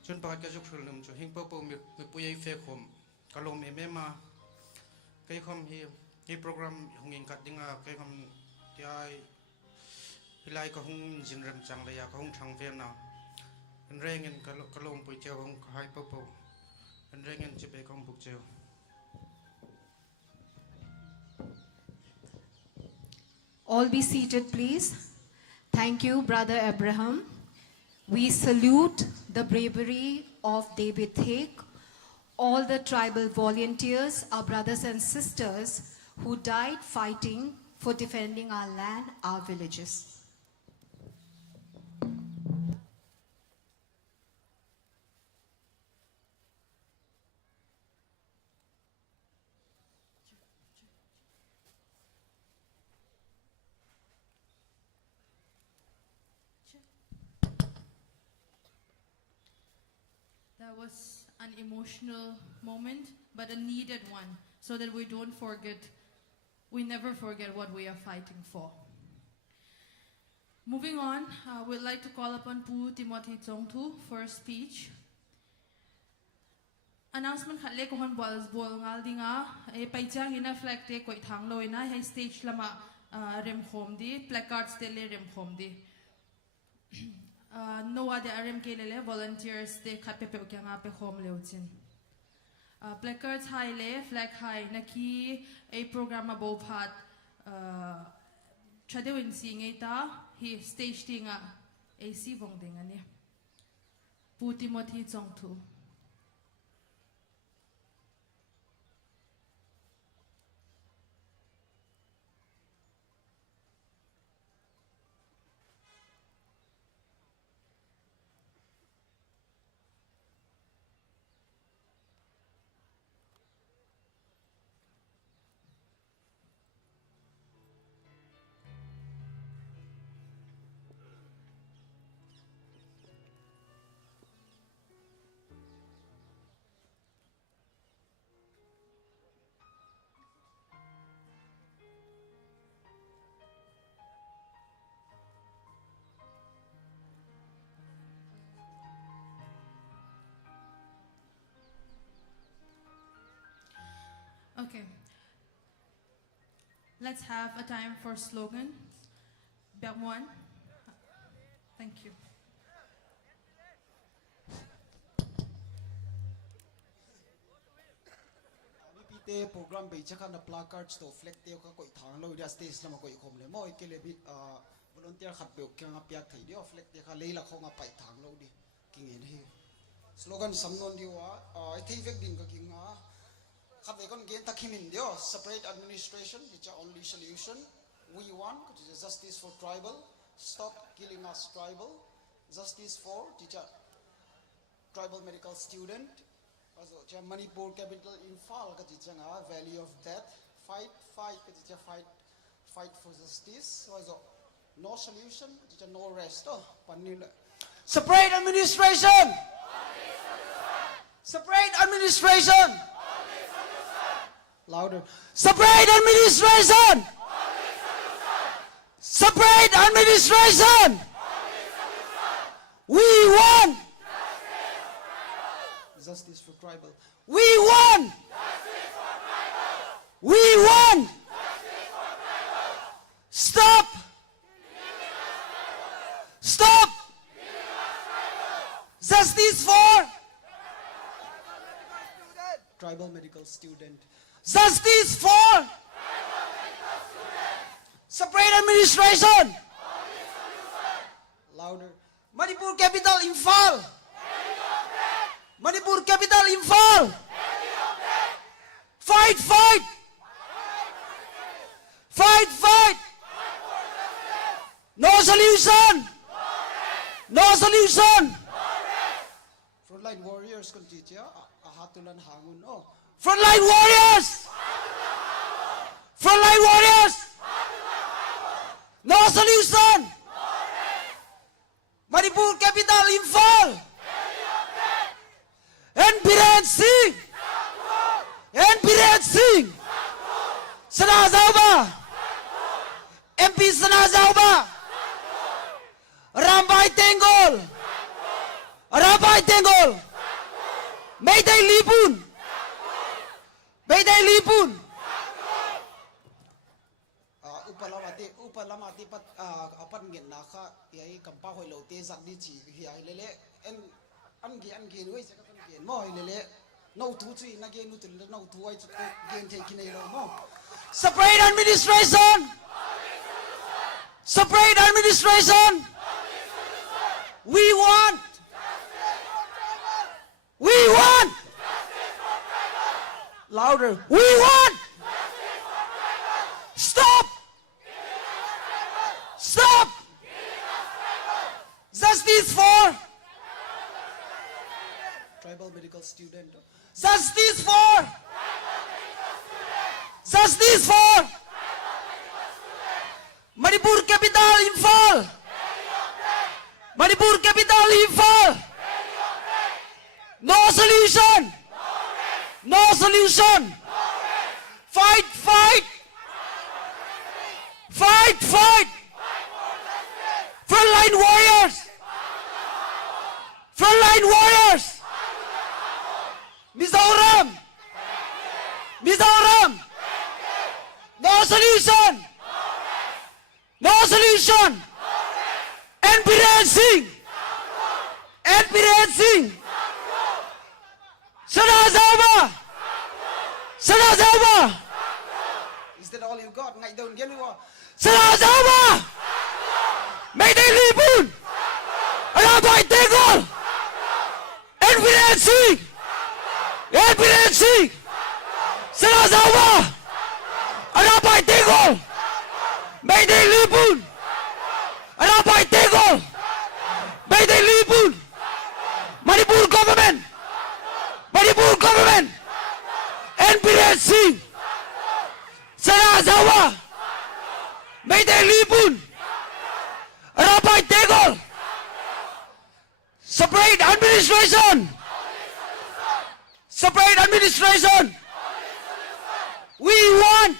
Chun pakat kajuk shulnum chu hing popo mi puyay fekom kalom emema kay kom hi program hunging katinga kay kom tiay hilai ka hung jinrem chang le ya ka hung thang ven na en rengen kalom pui cheu hung hai popo en rengen chipe kong buk cheu. All be seated, please. Thank you, Brother Abraham. We salute the bravery of David Thik, all the tribal volunteers, our brothers and sisters who died fighting for defending our land, our villages. That was an emotional moment, but a needed one, so that we don't forget, we never forget what we are fighting for. Moving on, we'd like to call upon Pu Timothy Tsongtu for a speech. Announcement khatle ko hon bol ngal dinga e paichang ina flag te koi thang lo ina hai stage lama rem khom di placards te le rem khom di. No other RMK lele volunteers they cut pepe ukyanga pe home leuchin. Placards high le flag high naki a program above hat chadewin sing eta he stage tinga AC vong ding ani. Pu Timothy Chong Thu. Okay. Let's have a time for slogans. Bermuan. Thank you. Te program be chaka na placards to flag te ka koi thang lo dia stage lama koi khom le mo ikele bi volunteer khat be kyang a piak thai dio flag te ka leila khonga pai thang lo di king en hi slogan samnon di wa I think vek din ka king a khat be kon gen takhimin dio separate administration which are only solution we want which is justice for tribal stop killing us tribal justice for teacher tribal medical student also Manipur capital Imphal ka changa value of death fight for justice also no solution no rest panil separate administration separate administration louder separate administration separate administration we want justice for tribal. We won! Justice for tribal! We won! Justice for tribal! Stop! Stop! Justice for tribal medical student. Justice for tribal medical student. Separate administration. Louder. Manipur capital Imphal. Manipur capital Imphal. Fight, fight. Fight, fight. No solution. No solution. Frontline warriors kontitia ahatulan hangun oh. Frontline warriors. Frontline warriors. No solution. Manipur capital Imphal. And Biren Singh! And Biren Singh! Sana Zauba! MP Sana Zauba! Rambai Tengol! Rambai Tengol! Mayday Lipun! Mayday Lipun! Upalamati pat apan ngin naka yai kampa hoi lo te zak di chi hi lele en angi nuai sa kan gen mo lele no tu chui na gen nutul no tu ai chu gen te kinai lo mo separate administration separate administration we want louder we want stop stop justice for tribal medical student. Justice for justice for Manipur capital Imphal. Manipur capital Imphal. No solution. No solution. Fight, fight. Fight, fight. Frontline warriors. Frontline warriors. Mizoram! Mizoram! No solution! No solution! And Biren Singh! And Biren Singh! Sana Zauba! Sana Zauba! Is that all you got? Ngai don't get you. Sana Zauba! Mayday Lipun! Arabai Tegol! NPNC! NPNC! Sarazawa! Arabai Tegol! Mayday Lipun! Arabai Tegol! Mayday Lipun! Manipur government! Manipur government! NPNC! Sarazawa! Mayday Lipun! Arabai Tegol! Separate administration! Separate administration! We want!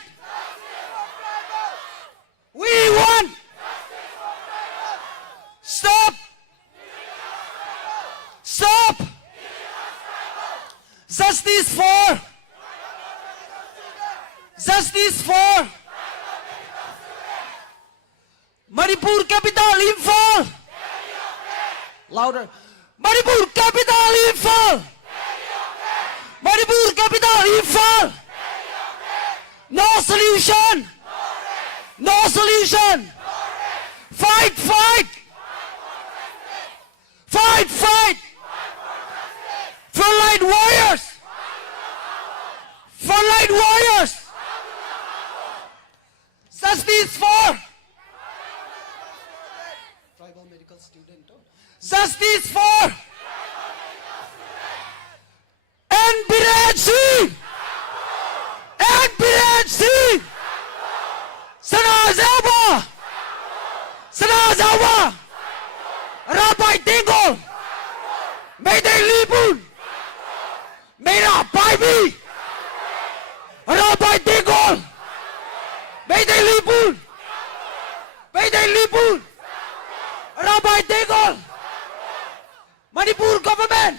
We want! Stop! Stop! Justice for! Justice for! Manipur capital Imphal! Louder! Manipur capital Imphal! Manipur capital Imphal! No solution! No solution! Fight! Fight! Fight! Fight! Frontline warriors! Frontline warriors! Justice for! Tribal medical student. Justice for! NPNC! NPNC! Sanazawa! Sanazawa! Rabai Tingol! Mayday Lipun! Mayra Paibi! Rabai Tingol! Mayday Lipun! Mayday Lipun! Rabai Tingol! Manipur government!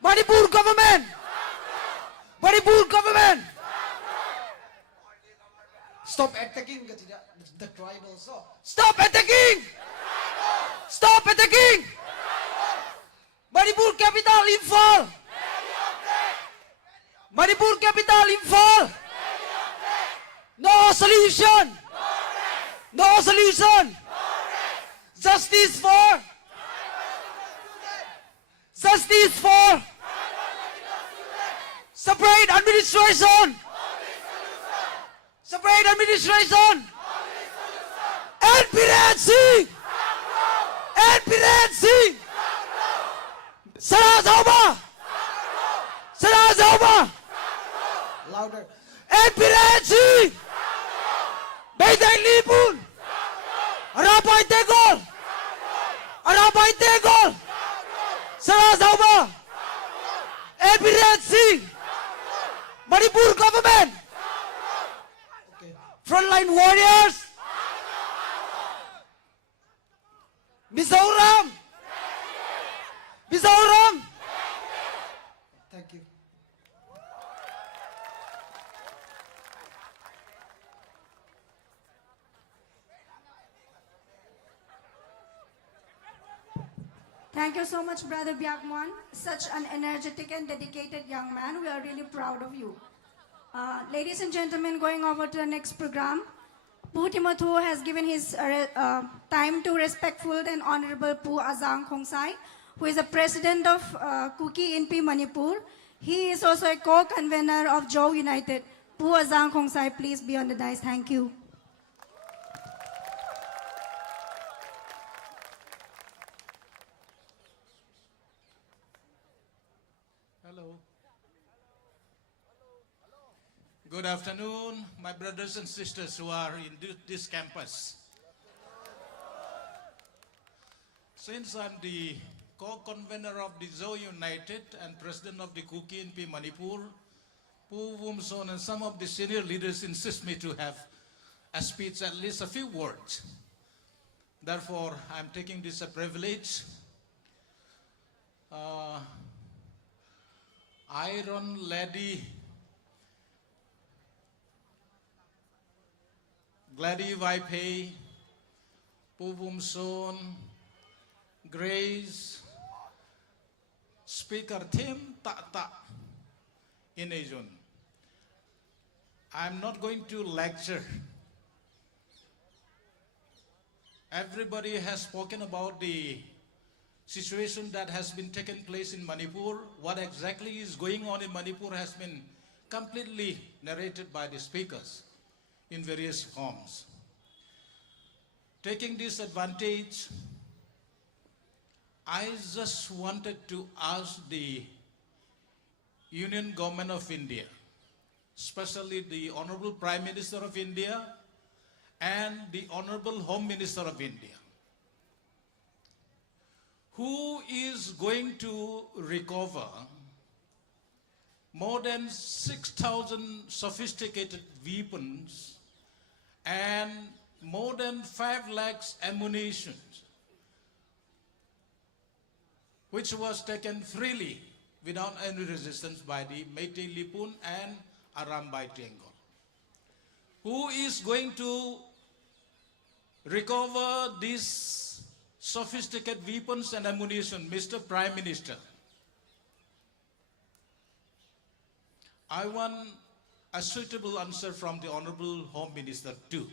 Manipur government! Manipur government! Stop attacking the tribals. Stop attacking! Stop attacking! Manipur capital Imphal! Manipur capital Imphal! No solution! No solution! Justice for! Justice for! Separate administration! Separate administration! NPNC! NPNC! Sarazawa! Sarazawa! Louder. NPNC! Mayday Lipun! Arabai Tegol! Arabai Tegol! Sarazawa! NPNC! Manipur government! Frontline warriors! Mizoram! Mizoram! Thank you. Thank you so much, Brother Byakmon. Such an energetic and dedicated young man. We are really proud of you. Ladies and gentlemen, going over to the next program, Pu Timothu has given his time to respectful and honorable Pu Azang Khongsai, who is the president of KUKI-ZOMI-HMAR Manipur. He is also a co-convener of JAU United. Pu Azang Khongsai, please be on the dais. Thank you. Hello. Good afternoon, my brothers and sisters who are in this campus. Since I'm the co-convener of the JAU United and president of the KUKI-ZOMI-HMAR Manipur, Pu Wumson and some of the senior leaders insist me to have a speech, at least a few words. Therefore, I'm taking this a privilege. Iron Lady Glady Vaipe, Pu Wumson, Grace, Speaker Tim Ta in Asian. I'm not going to lecture. Everybody has spoken about the situation that has been taken place in Manipur. What exactly is going on in Manipur has been completely narrated by the speakers in various forms. Taking this advantage, I just wanted to ask the Union Government of India, especially the Honorable Prime Minister of India and the Honorable Home Minister of India, who is going to recover more than 6,000 sophisticated weapons and more than 5 lakhs ammunition, which was taken freely without any resistance by the Meitei Lipun and Arambai Tengol. Who is going to recover these sophisticated weapons and ammunition? Mr. Prime Minister, I want a suitable answer from the Honorable Home Minister too.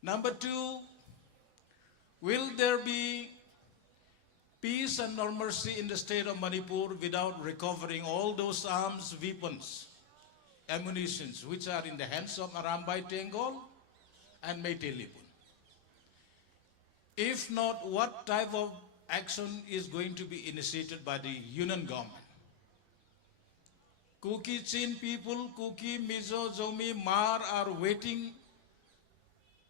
Number 2, will there be peace and normalcy in the state of Manipur without recovering all those arms, weapons, ammunitions which are in the hands of Arambai Tengol and Meitei Lipun? If not, what type of action is going to be initiated by the Union government? KUKI people, KUKI-MIZO, ZOMI-HMAR are waiting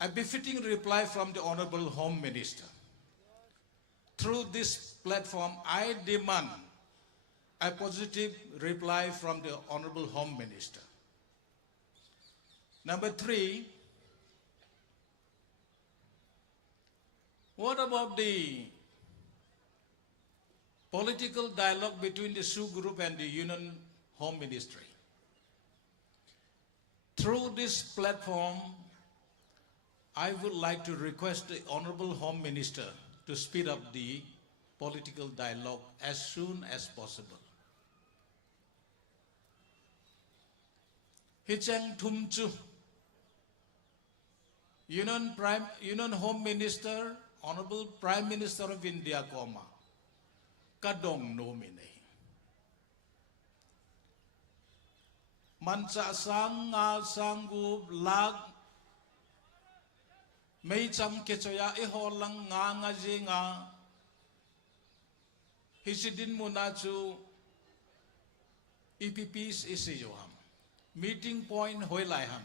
a befitting reply from the Honorable Home Minister. Through this platform, I demand a positive reply from the Honorable Home Minister. Number 3, what about the political dialogue between the Sioux Group and the Union Home Ministry? Through this platform, I would like to request the Honorable Home Minister to speed up the political dialogue as soon as possible. Hichang Tumchu, Union Home Minister, Honorable Prime Minister of India, Kadong Nomine. Mansa sang nga sangu lag may cham kechoya iholang nga nga hisidin mo na chu EPPs isiyoham meeting point hoylay ham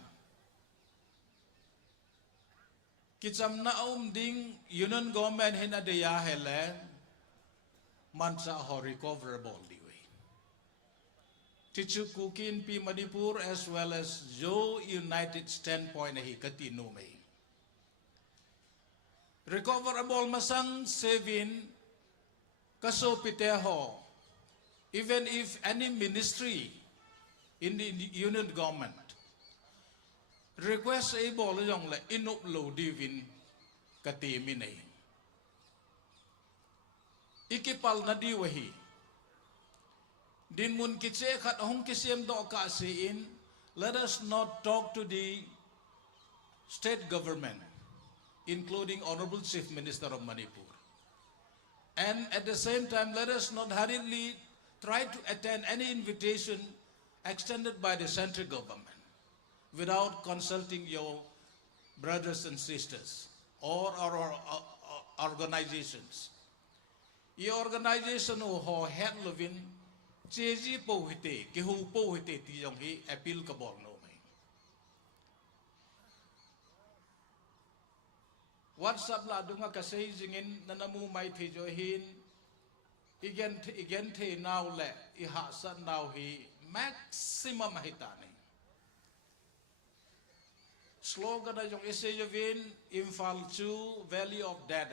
kicham na ding Union government hinadaya hele mansa ho recoverable diwe Tichu KUKI-NP Manipur as well as Joe United standpoint hi katino may recoverable masang 7 kaso piteho, even if any ministry in the union government request able yung la inupload divin katiminay. Ikipal na diwahi. Din mun kitse kat hong kisiem do kasiin, let us not talk to the state government, including Honorable Chief Minister of Manipur. And at the same time, let us not hurriedly try to attend any invitation extended by the central government without consulting your brothers and sisters or our organizations. Your organization ho head loving cheji po hite ke hu po hite ti yong hi appeal ka bol no mai. WhatsApp la dunga ka sei jingin nanamu mai the jo hin igen the now le I ha san now hi maximum hitani. Slogan na yung ise yovin Imphal 2 Valley of Dead.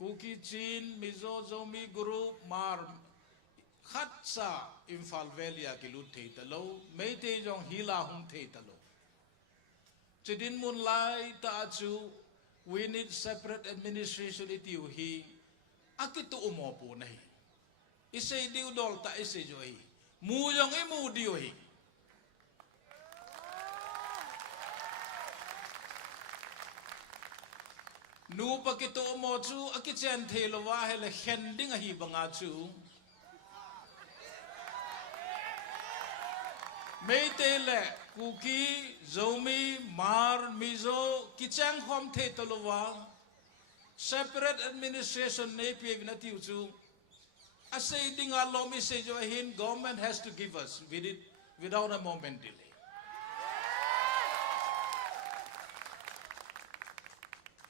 KUKI-ZOMI-MIZO Zomi Group Mar Khatsa Imphal Valley akilut the talo Meitei yung hila hung the talo. Chidin mun lai taachu we need separate administration itiyo hi akito umopo na hi. Ise diu dol ta ise jo hi. Muyong imu diyo hi. nu pakito mo chu akichen thelowa hele khending a hi banga chu Meitele KUKI-ZOMI-HMAR-MIZO kichang hom the tolowa separate administration ne piegnati uchu asay dinga lo message hin government has to give us with it without a moment delay.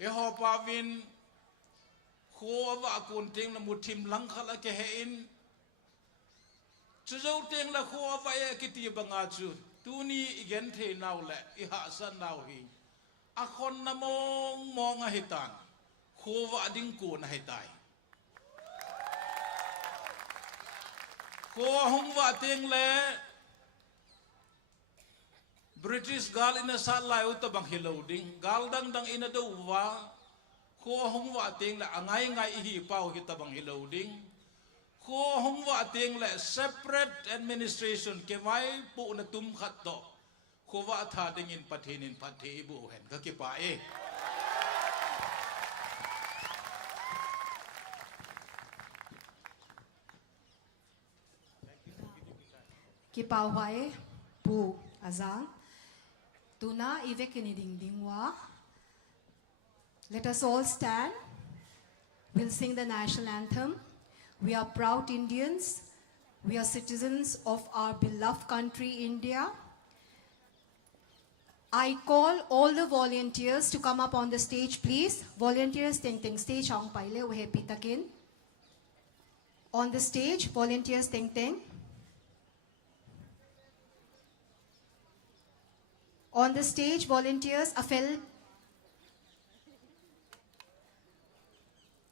Eho pavin ko wa kunting na mutim lang khala ke hein Chuzau teng la kho va ya kiti banga chu tuni igen the naw le I ha san naw hi a khon na mong mong a hitan kho va ding ko na hitai kho hong va teng le British gal in a sal lai ut bang hiloding gal dang dang in a do wa kho hong va teng la angai ngai hi pau hi ta bang hiloding Ko hong wa ting le separate administration ke mai pu na tum khat to ko wa tha ding in pathin pathi bu hen ka ki pa e Ki pau hwai pu azang tuna ivekini ding ding wa. Let us all stand. We'll sing the national anthem. We are proud Indians. We are citizens of our beloved country, India. I call all the volunteers to come up on the stage, please. Volunteers, ting stage ang paile uhe pitakin. On the stage, volunteers, ting. On the stage, volunteers,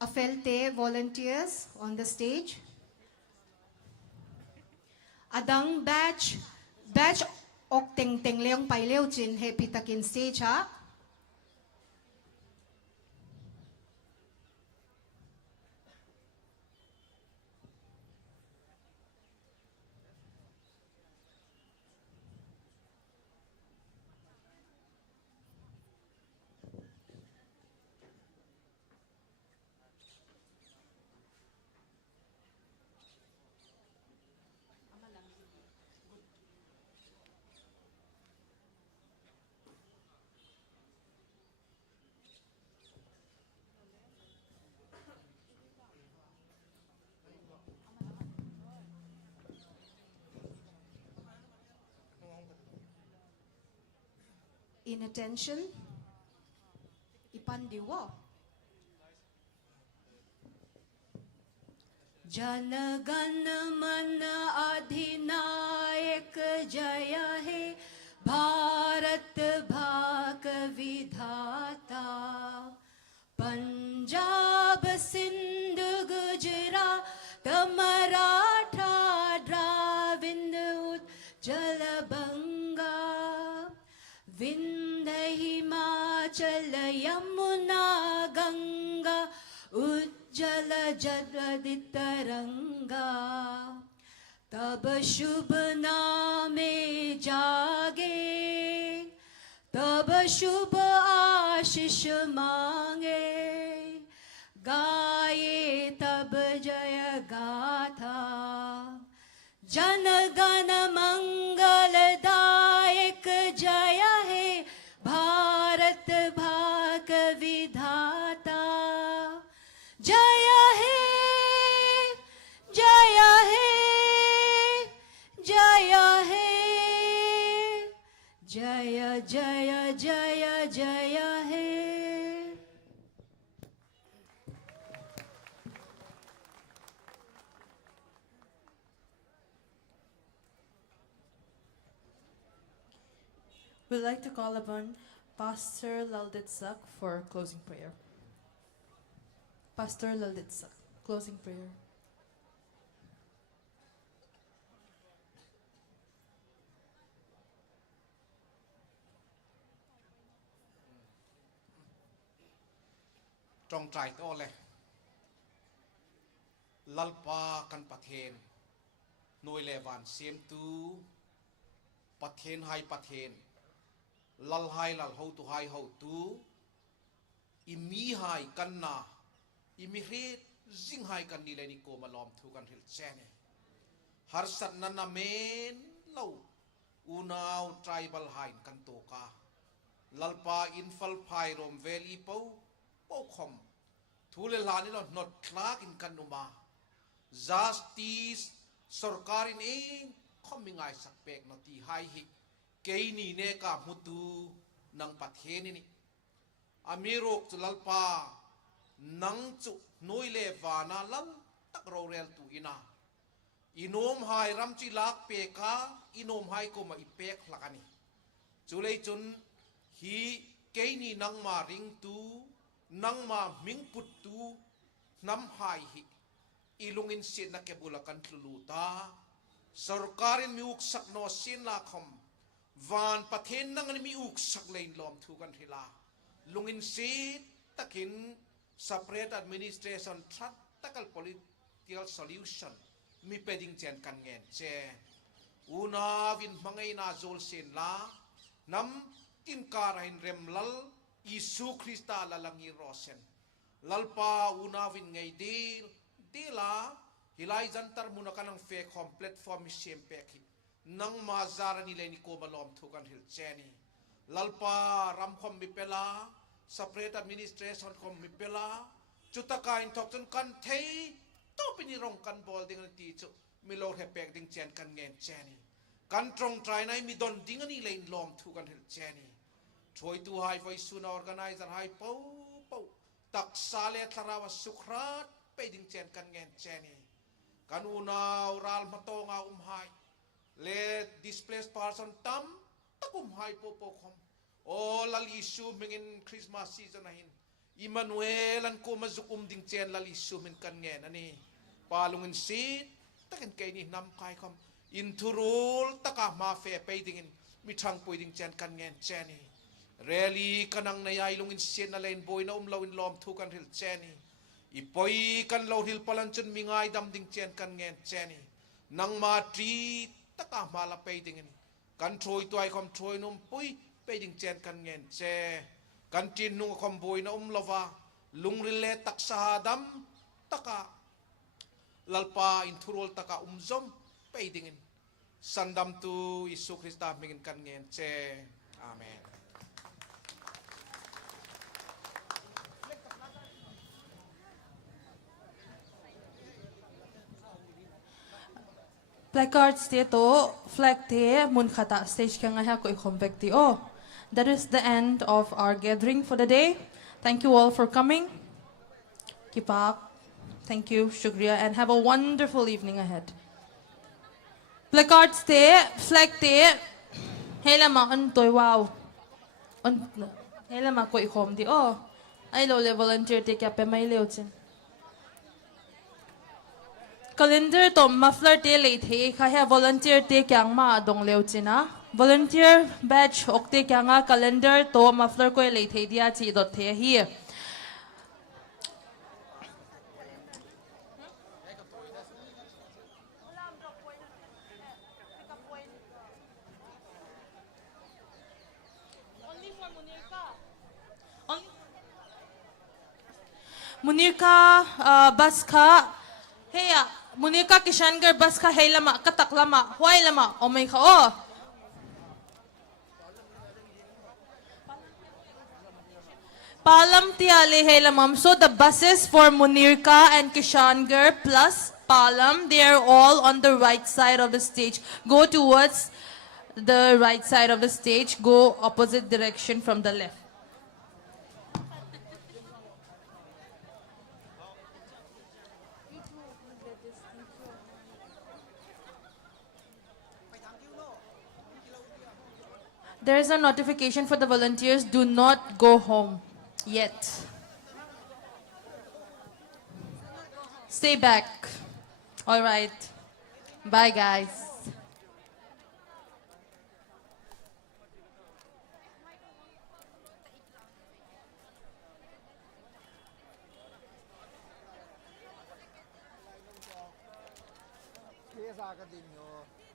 Afelte volunteers on the stage. Adang batch ok ting leong pai leo chin he pitakin stage ha. In attention, ipandiwa. Jana Gana Mana Adhinayak Jaya He Bharat Bhag Vidhata Punjab Sindh Gujarat Maratha Dravind Jalabanga Vindhya Himachal Yamuna Ganga Ujjala Jadaditaranga Tab Shubh Naame Jage Tab Shubh Ashish Mange Gaye Tab Jaya Gatha Jana Gana Mangal Dayak Jaya He Bharat Bhag Vidhata Jaya He Jaya He Jaya He Jaya Jaya Jaya Jaya He. We'd like to call upon Pastor Lalditsak for closing prayer. Pastor Lalditsak, closing prayer. Trong trai to le lalpa kan pathen noi levan sem tu pathen hai pathen lal hai lal ho tu hai ho tu อิมีหายกันนาอิมิเรดจิงหายกันนี่เลยนี่โกมาล้อมทุกันเฮลเจนฮาร์สันนันนาเมนเล่าอุณาวไตรบัลไฮน์กันโตกาลัลปาอินฟัลไพรอมเวลีเป้าเป้าคอมทูเลลานี่เราหนดคลากินกันนุมา justice สรการินเองคอมมิงไอสักเปกนตีไฮฮิกเกยนี่เนกามุตูนังปัทเฮนี่นี่อามีโรกจุลัลปานังจุนุยเลวานาลัลตักโรเรลตูอินาอินอมไฮรัมจิลักเปกาอินอมไฮก็มาอิเปกลักานี่จุเลยจุนฮีเกยนี่นังมาริงตูนังมามิงปุตตูน้ำไฮฮิอีลุงอินเสียนักเก็บุลกันทลูตาสรการินมีอุกสักโนเสียนลาคมวานประเทศนังมีอุกสักเลนล้อมทุกันทีลาลุงอินเสียตะกิน separate administration ทัดตะกัล political solution มีเป็ดิงเจนกันเงินเจอุนาวินมังไงนาโจลเซนลาน้ำกินการหินเรมลัลอิสุคริสตาลลังอีโรเซนลัลปาอุนาวินไงดีลาฮิไลจันตาร์มุนักันงเฟคอม platform มิเชมเปกินังมาจารานิเลนิโกบาลอมทุกันฮิลเจนีลัลปารำคอมมิเปลา separate administration คอมมิเปลาจุดตะการทอกจนกันเทยต้องเป็นรองกันบอลดิ่งตีจุมิโลเฮเปกดิ่งเจนกันเงินเจนีกันตรงใจในมีดนดิ่งนี่เลนล้อมทุกันฮิลเจนีช่วยตัวไฮไฟซูน organizer ไฮเป้าตักซาเลทราวสุขรัตไปดิ่งเจนกันเงินเจนีกันอุณาวรัลมาโตงาไฮเลด displaced person ตั้มตะกุมไฮโปโปคอมโอลลิซูมิงอินคริสต์มาสซีซันหินอิมานูเอลันโกมาจุกุมดิ่งเจนลลิซูมินกันเงินอันนี้ปาลุงอินซีตะกันเกนี่นำใครคอมอินทูรูลตะกามาเฟไปดิ่งมิทางปุยดิ่งเจนกันเงินเจนี่เรลีกันนังในไอลุงอินซีนอะไรนบอยน่าลาวินล้อมทุกันฮิลเจนี่อีปอยกันเราฮิลพลันจนมีไงดำดิ่งเจนกันเงินเจนี่นังมาทรีตะกามาละไปดิ่งกันโถยตัวไอคอมโถยนุ่มปุยไปดิ่งเจนกันเงินเจกันจีนนุ่งคอมบอยน่าลาวาลุงริเลตักสาดำตะกาลัลปาอินทูโรลตะกาซอมไปดิ่งสันดำตูอิสุคริสต์มิงกันเงินเจอาเมนplacards dito, flag te, mun khata stage ka nga ha ko i-convect ti. Oh, that is the end of our gathering for the day. Thank you all for coming. Keep up. Thank you, shukriya, and have a wonderful evening ahead. Placards te, flag te, hela ma an toy wow. Hela ma ko i-com ti. Oh, ay lo le volunteer te kya pe may leo chin. Calendar to muffler te late he kaya volunteer te kyang ma dong leo china volunteer badge okte kyanga calendar to muffler ko late he dia chi dot the here Munirka baska hey Munirka Kishangar baska hey lama katak lama huay lama oh my ka oh Palam tiale hey lamam. So the buses for Munirka and Kishangar plus Palam, they are all on the right side of the stage. Go towards the right side of the stage. Go opposite direction from the left. There is a notification for the volunteers. Do not go home yet. Stay back. All right. Bye, guys. Kaya sa akin din yun.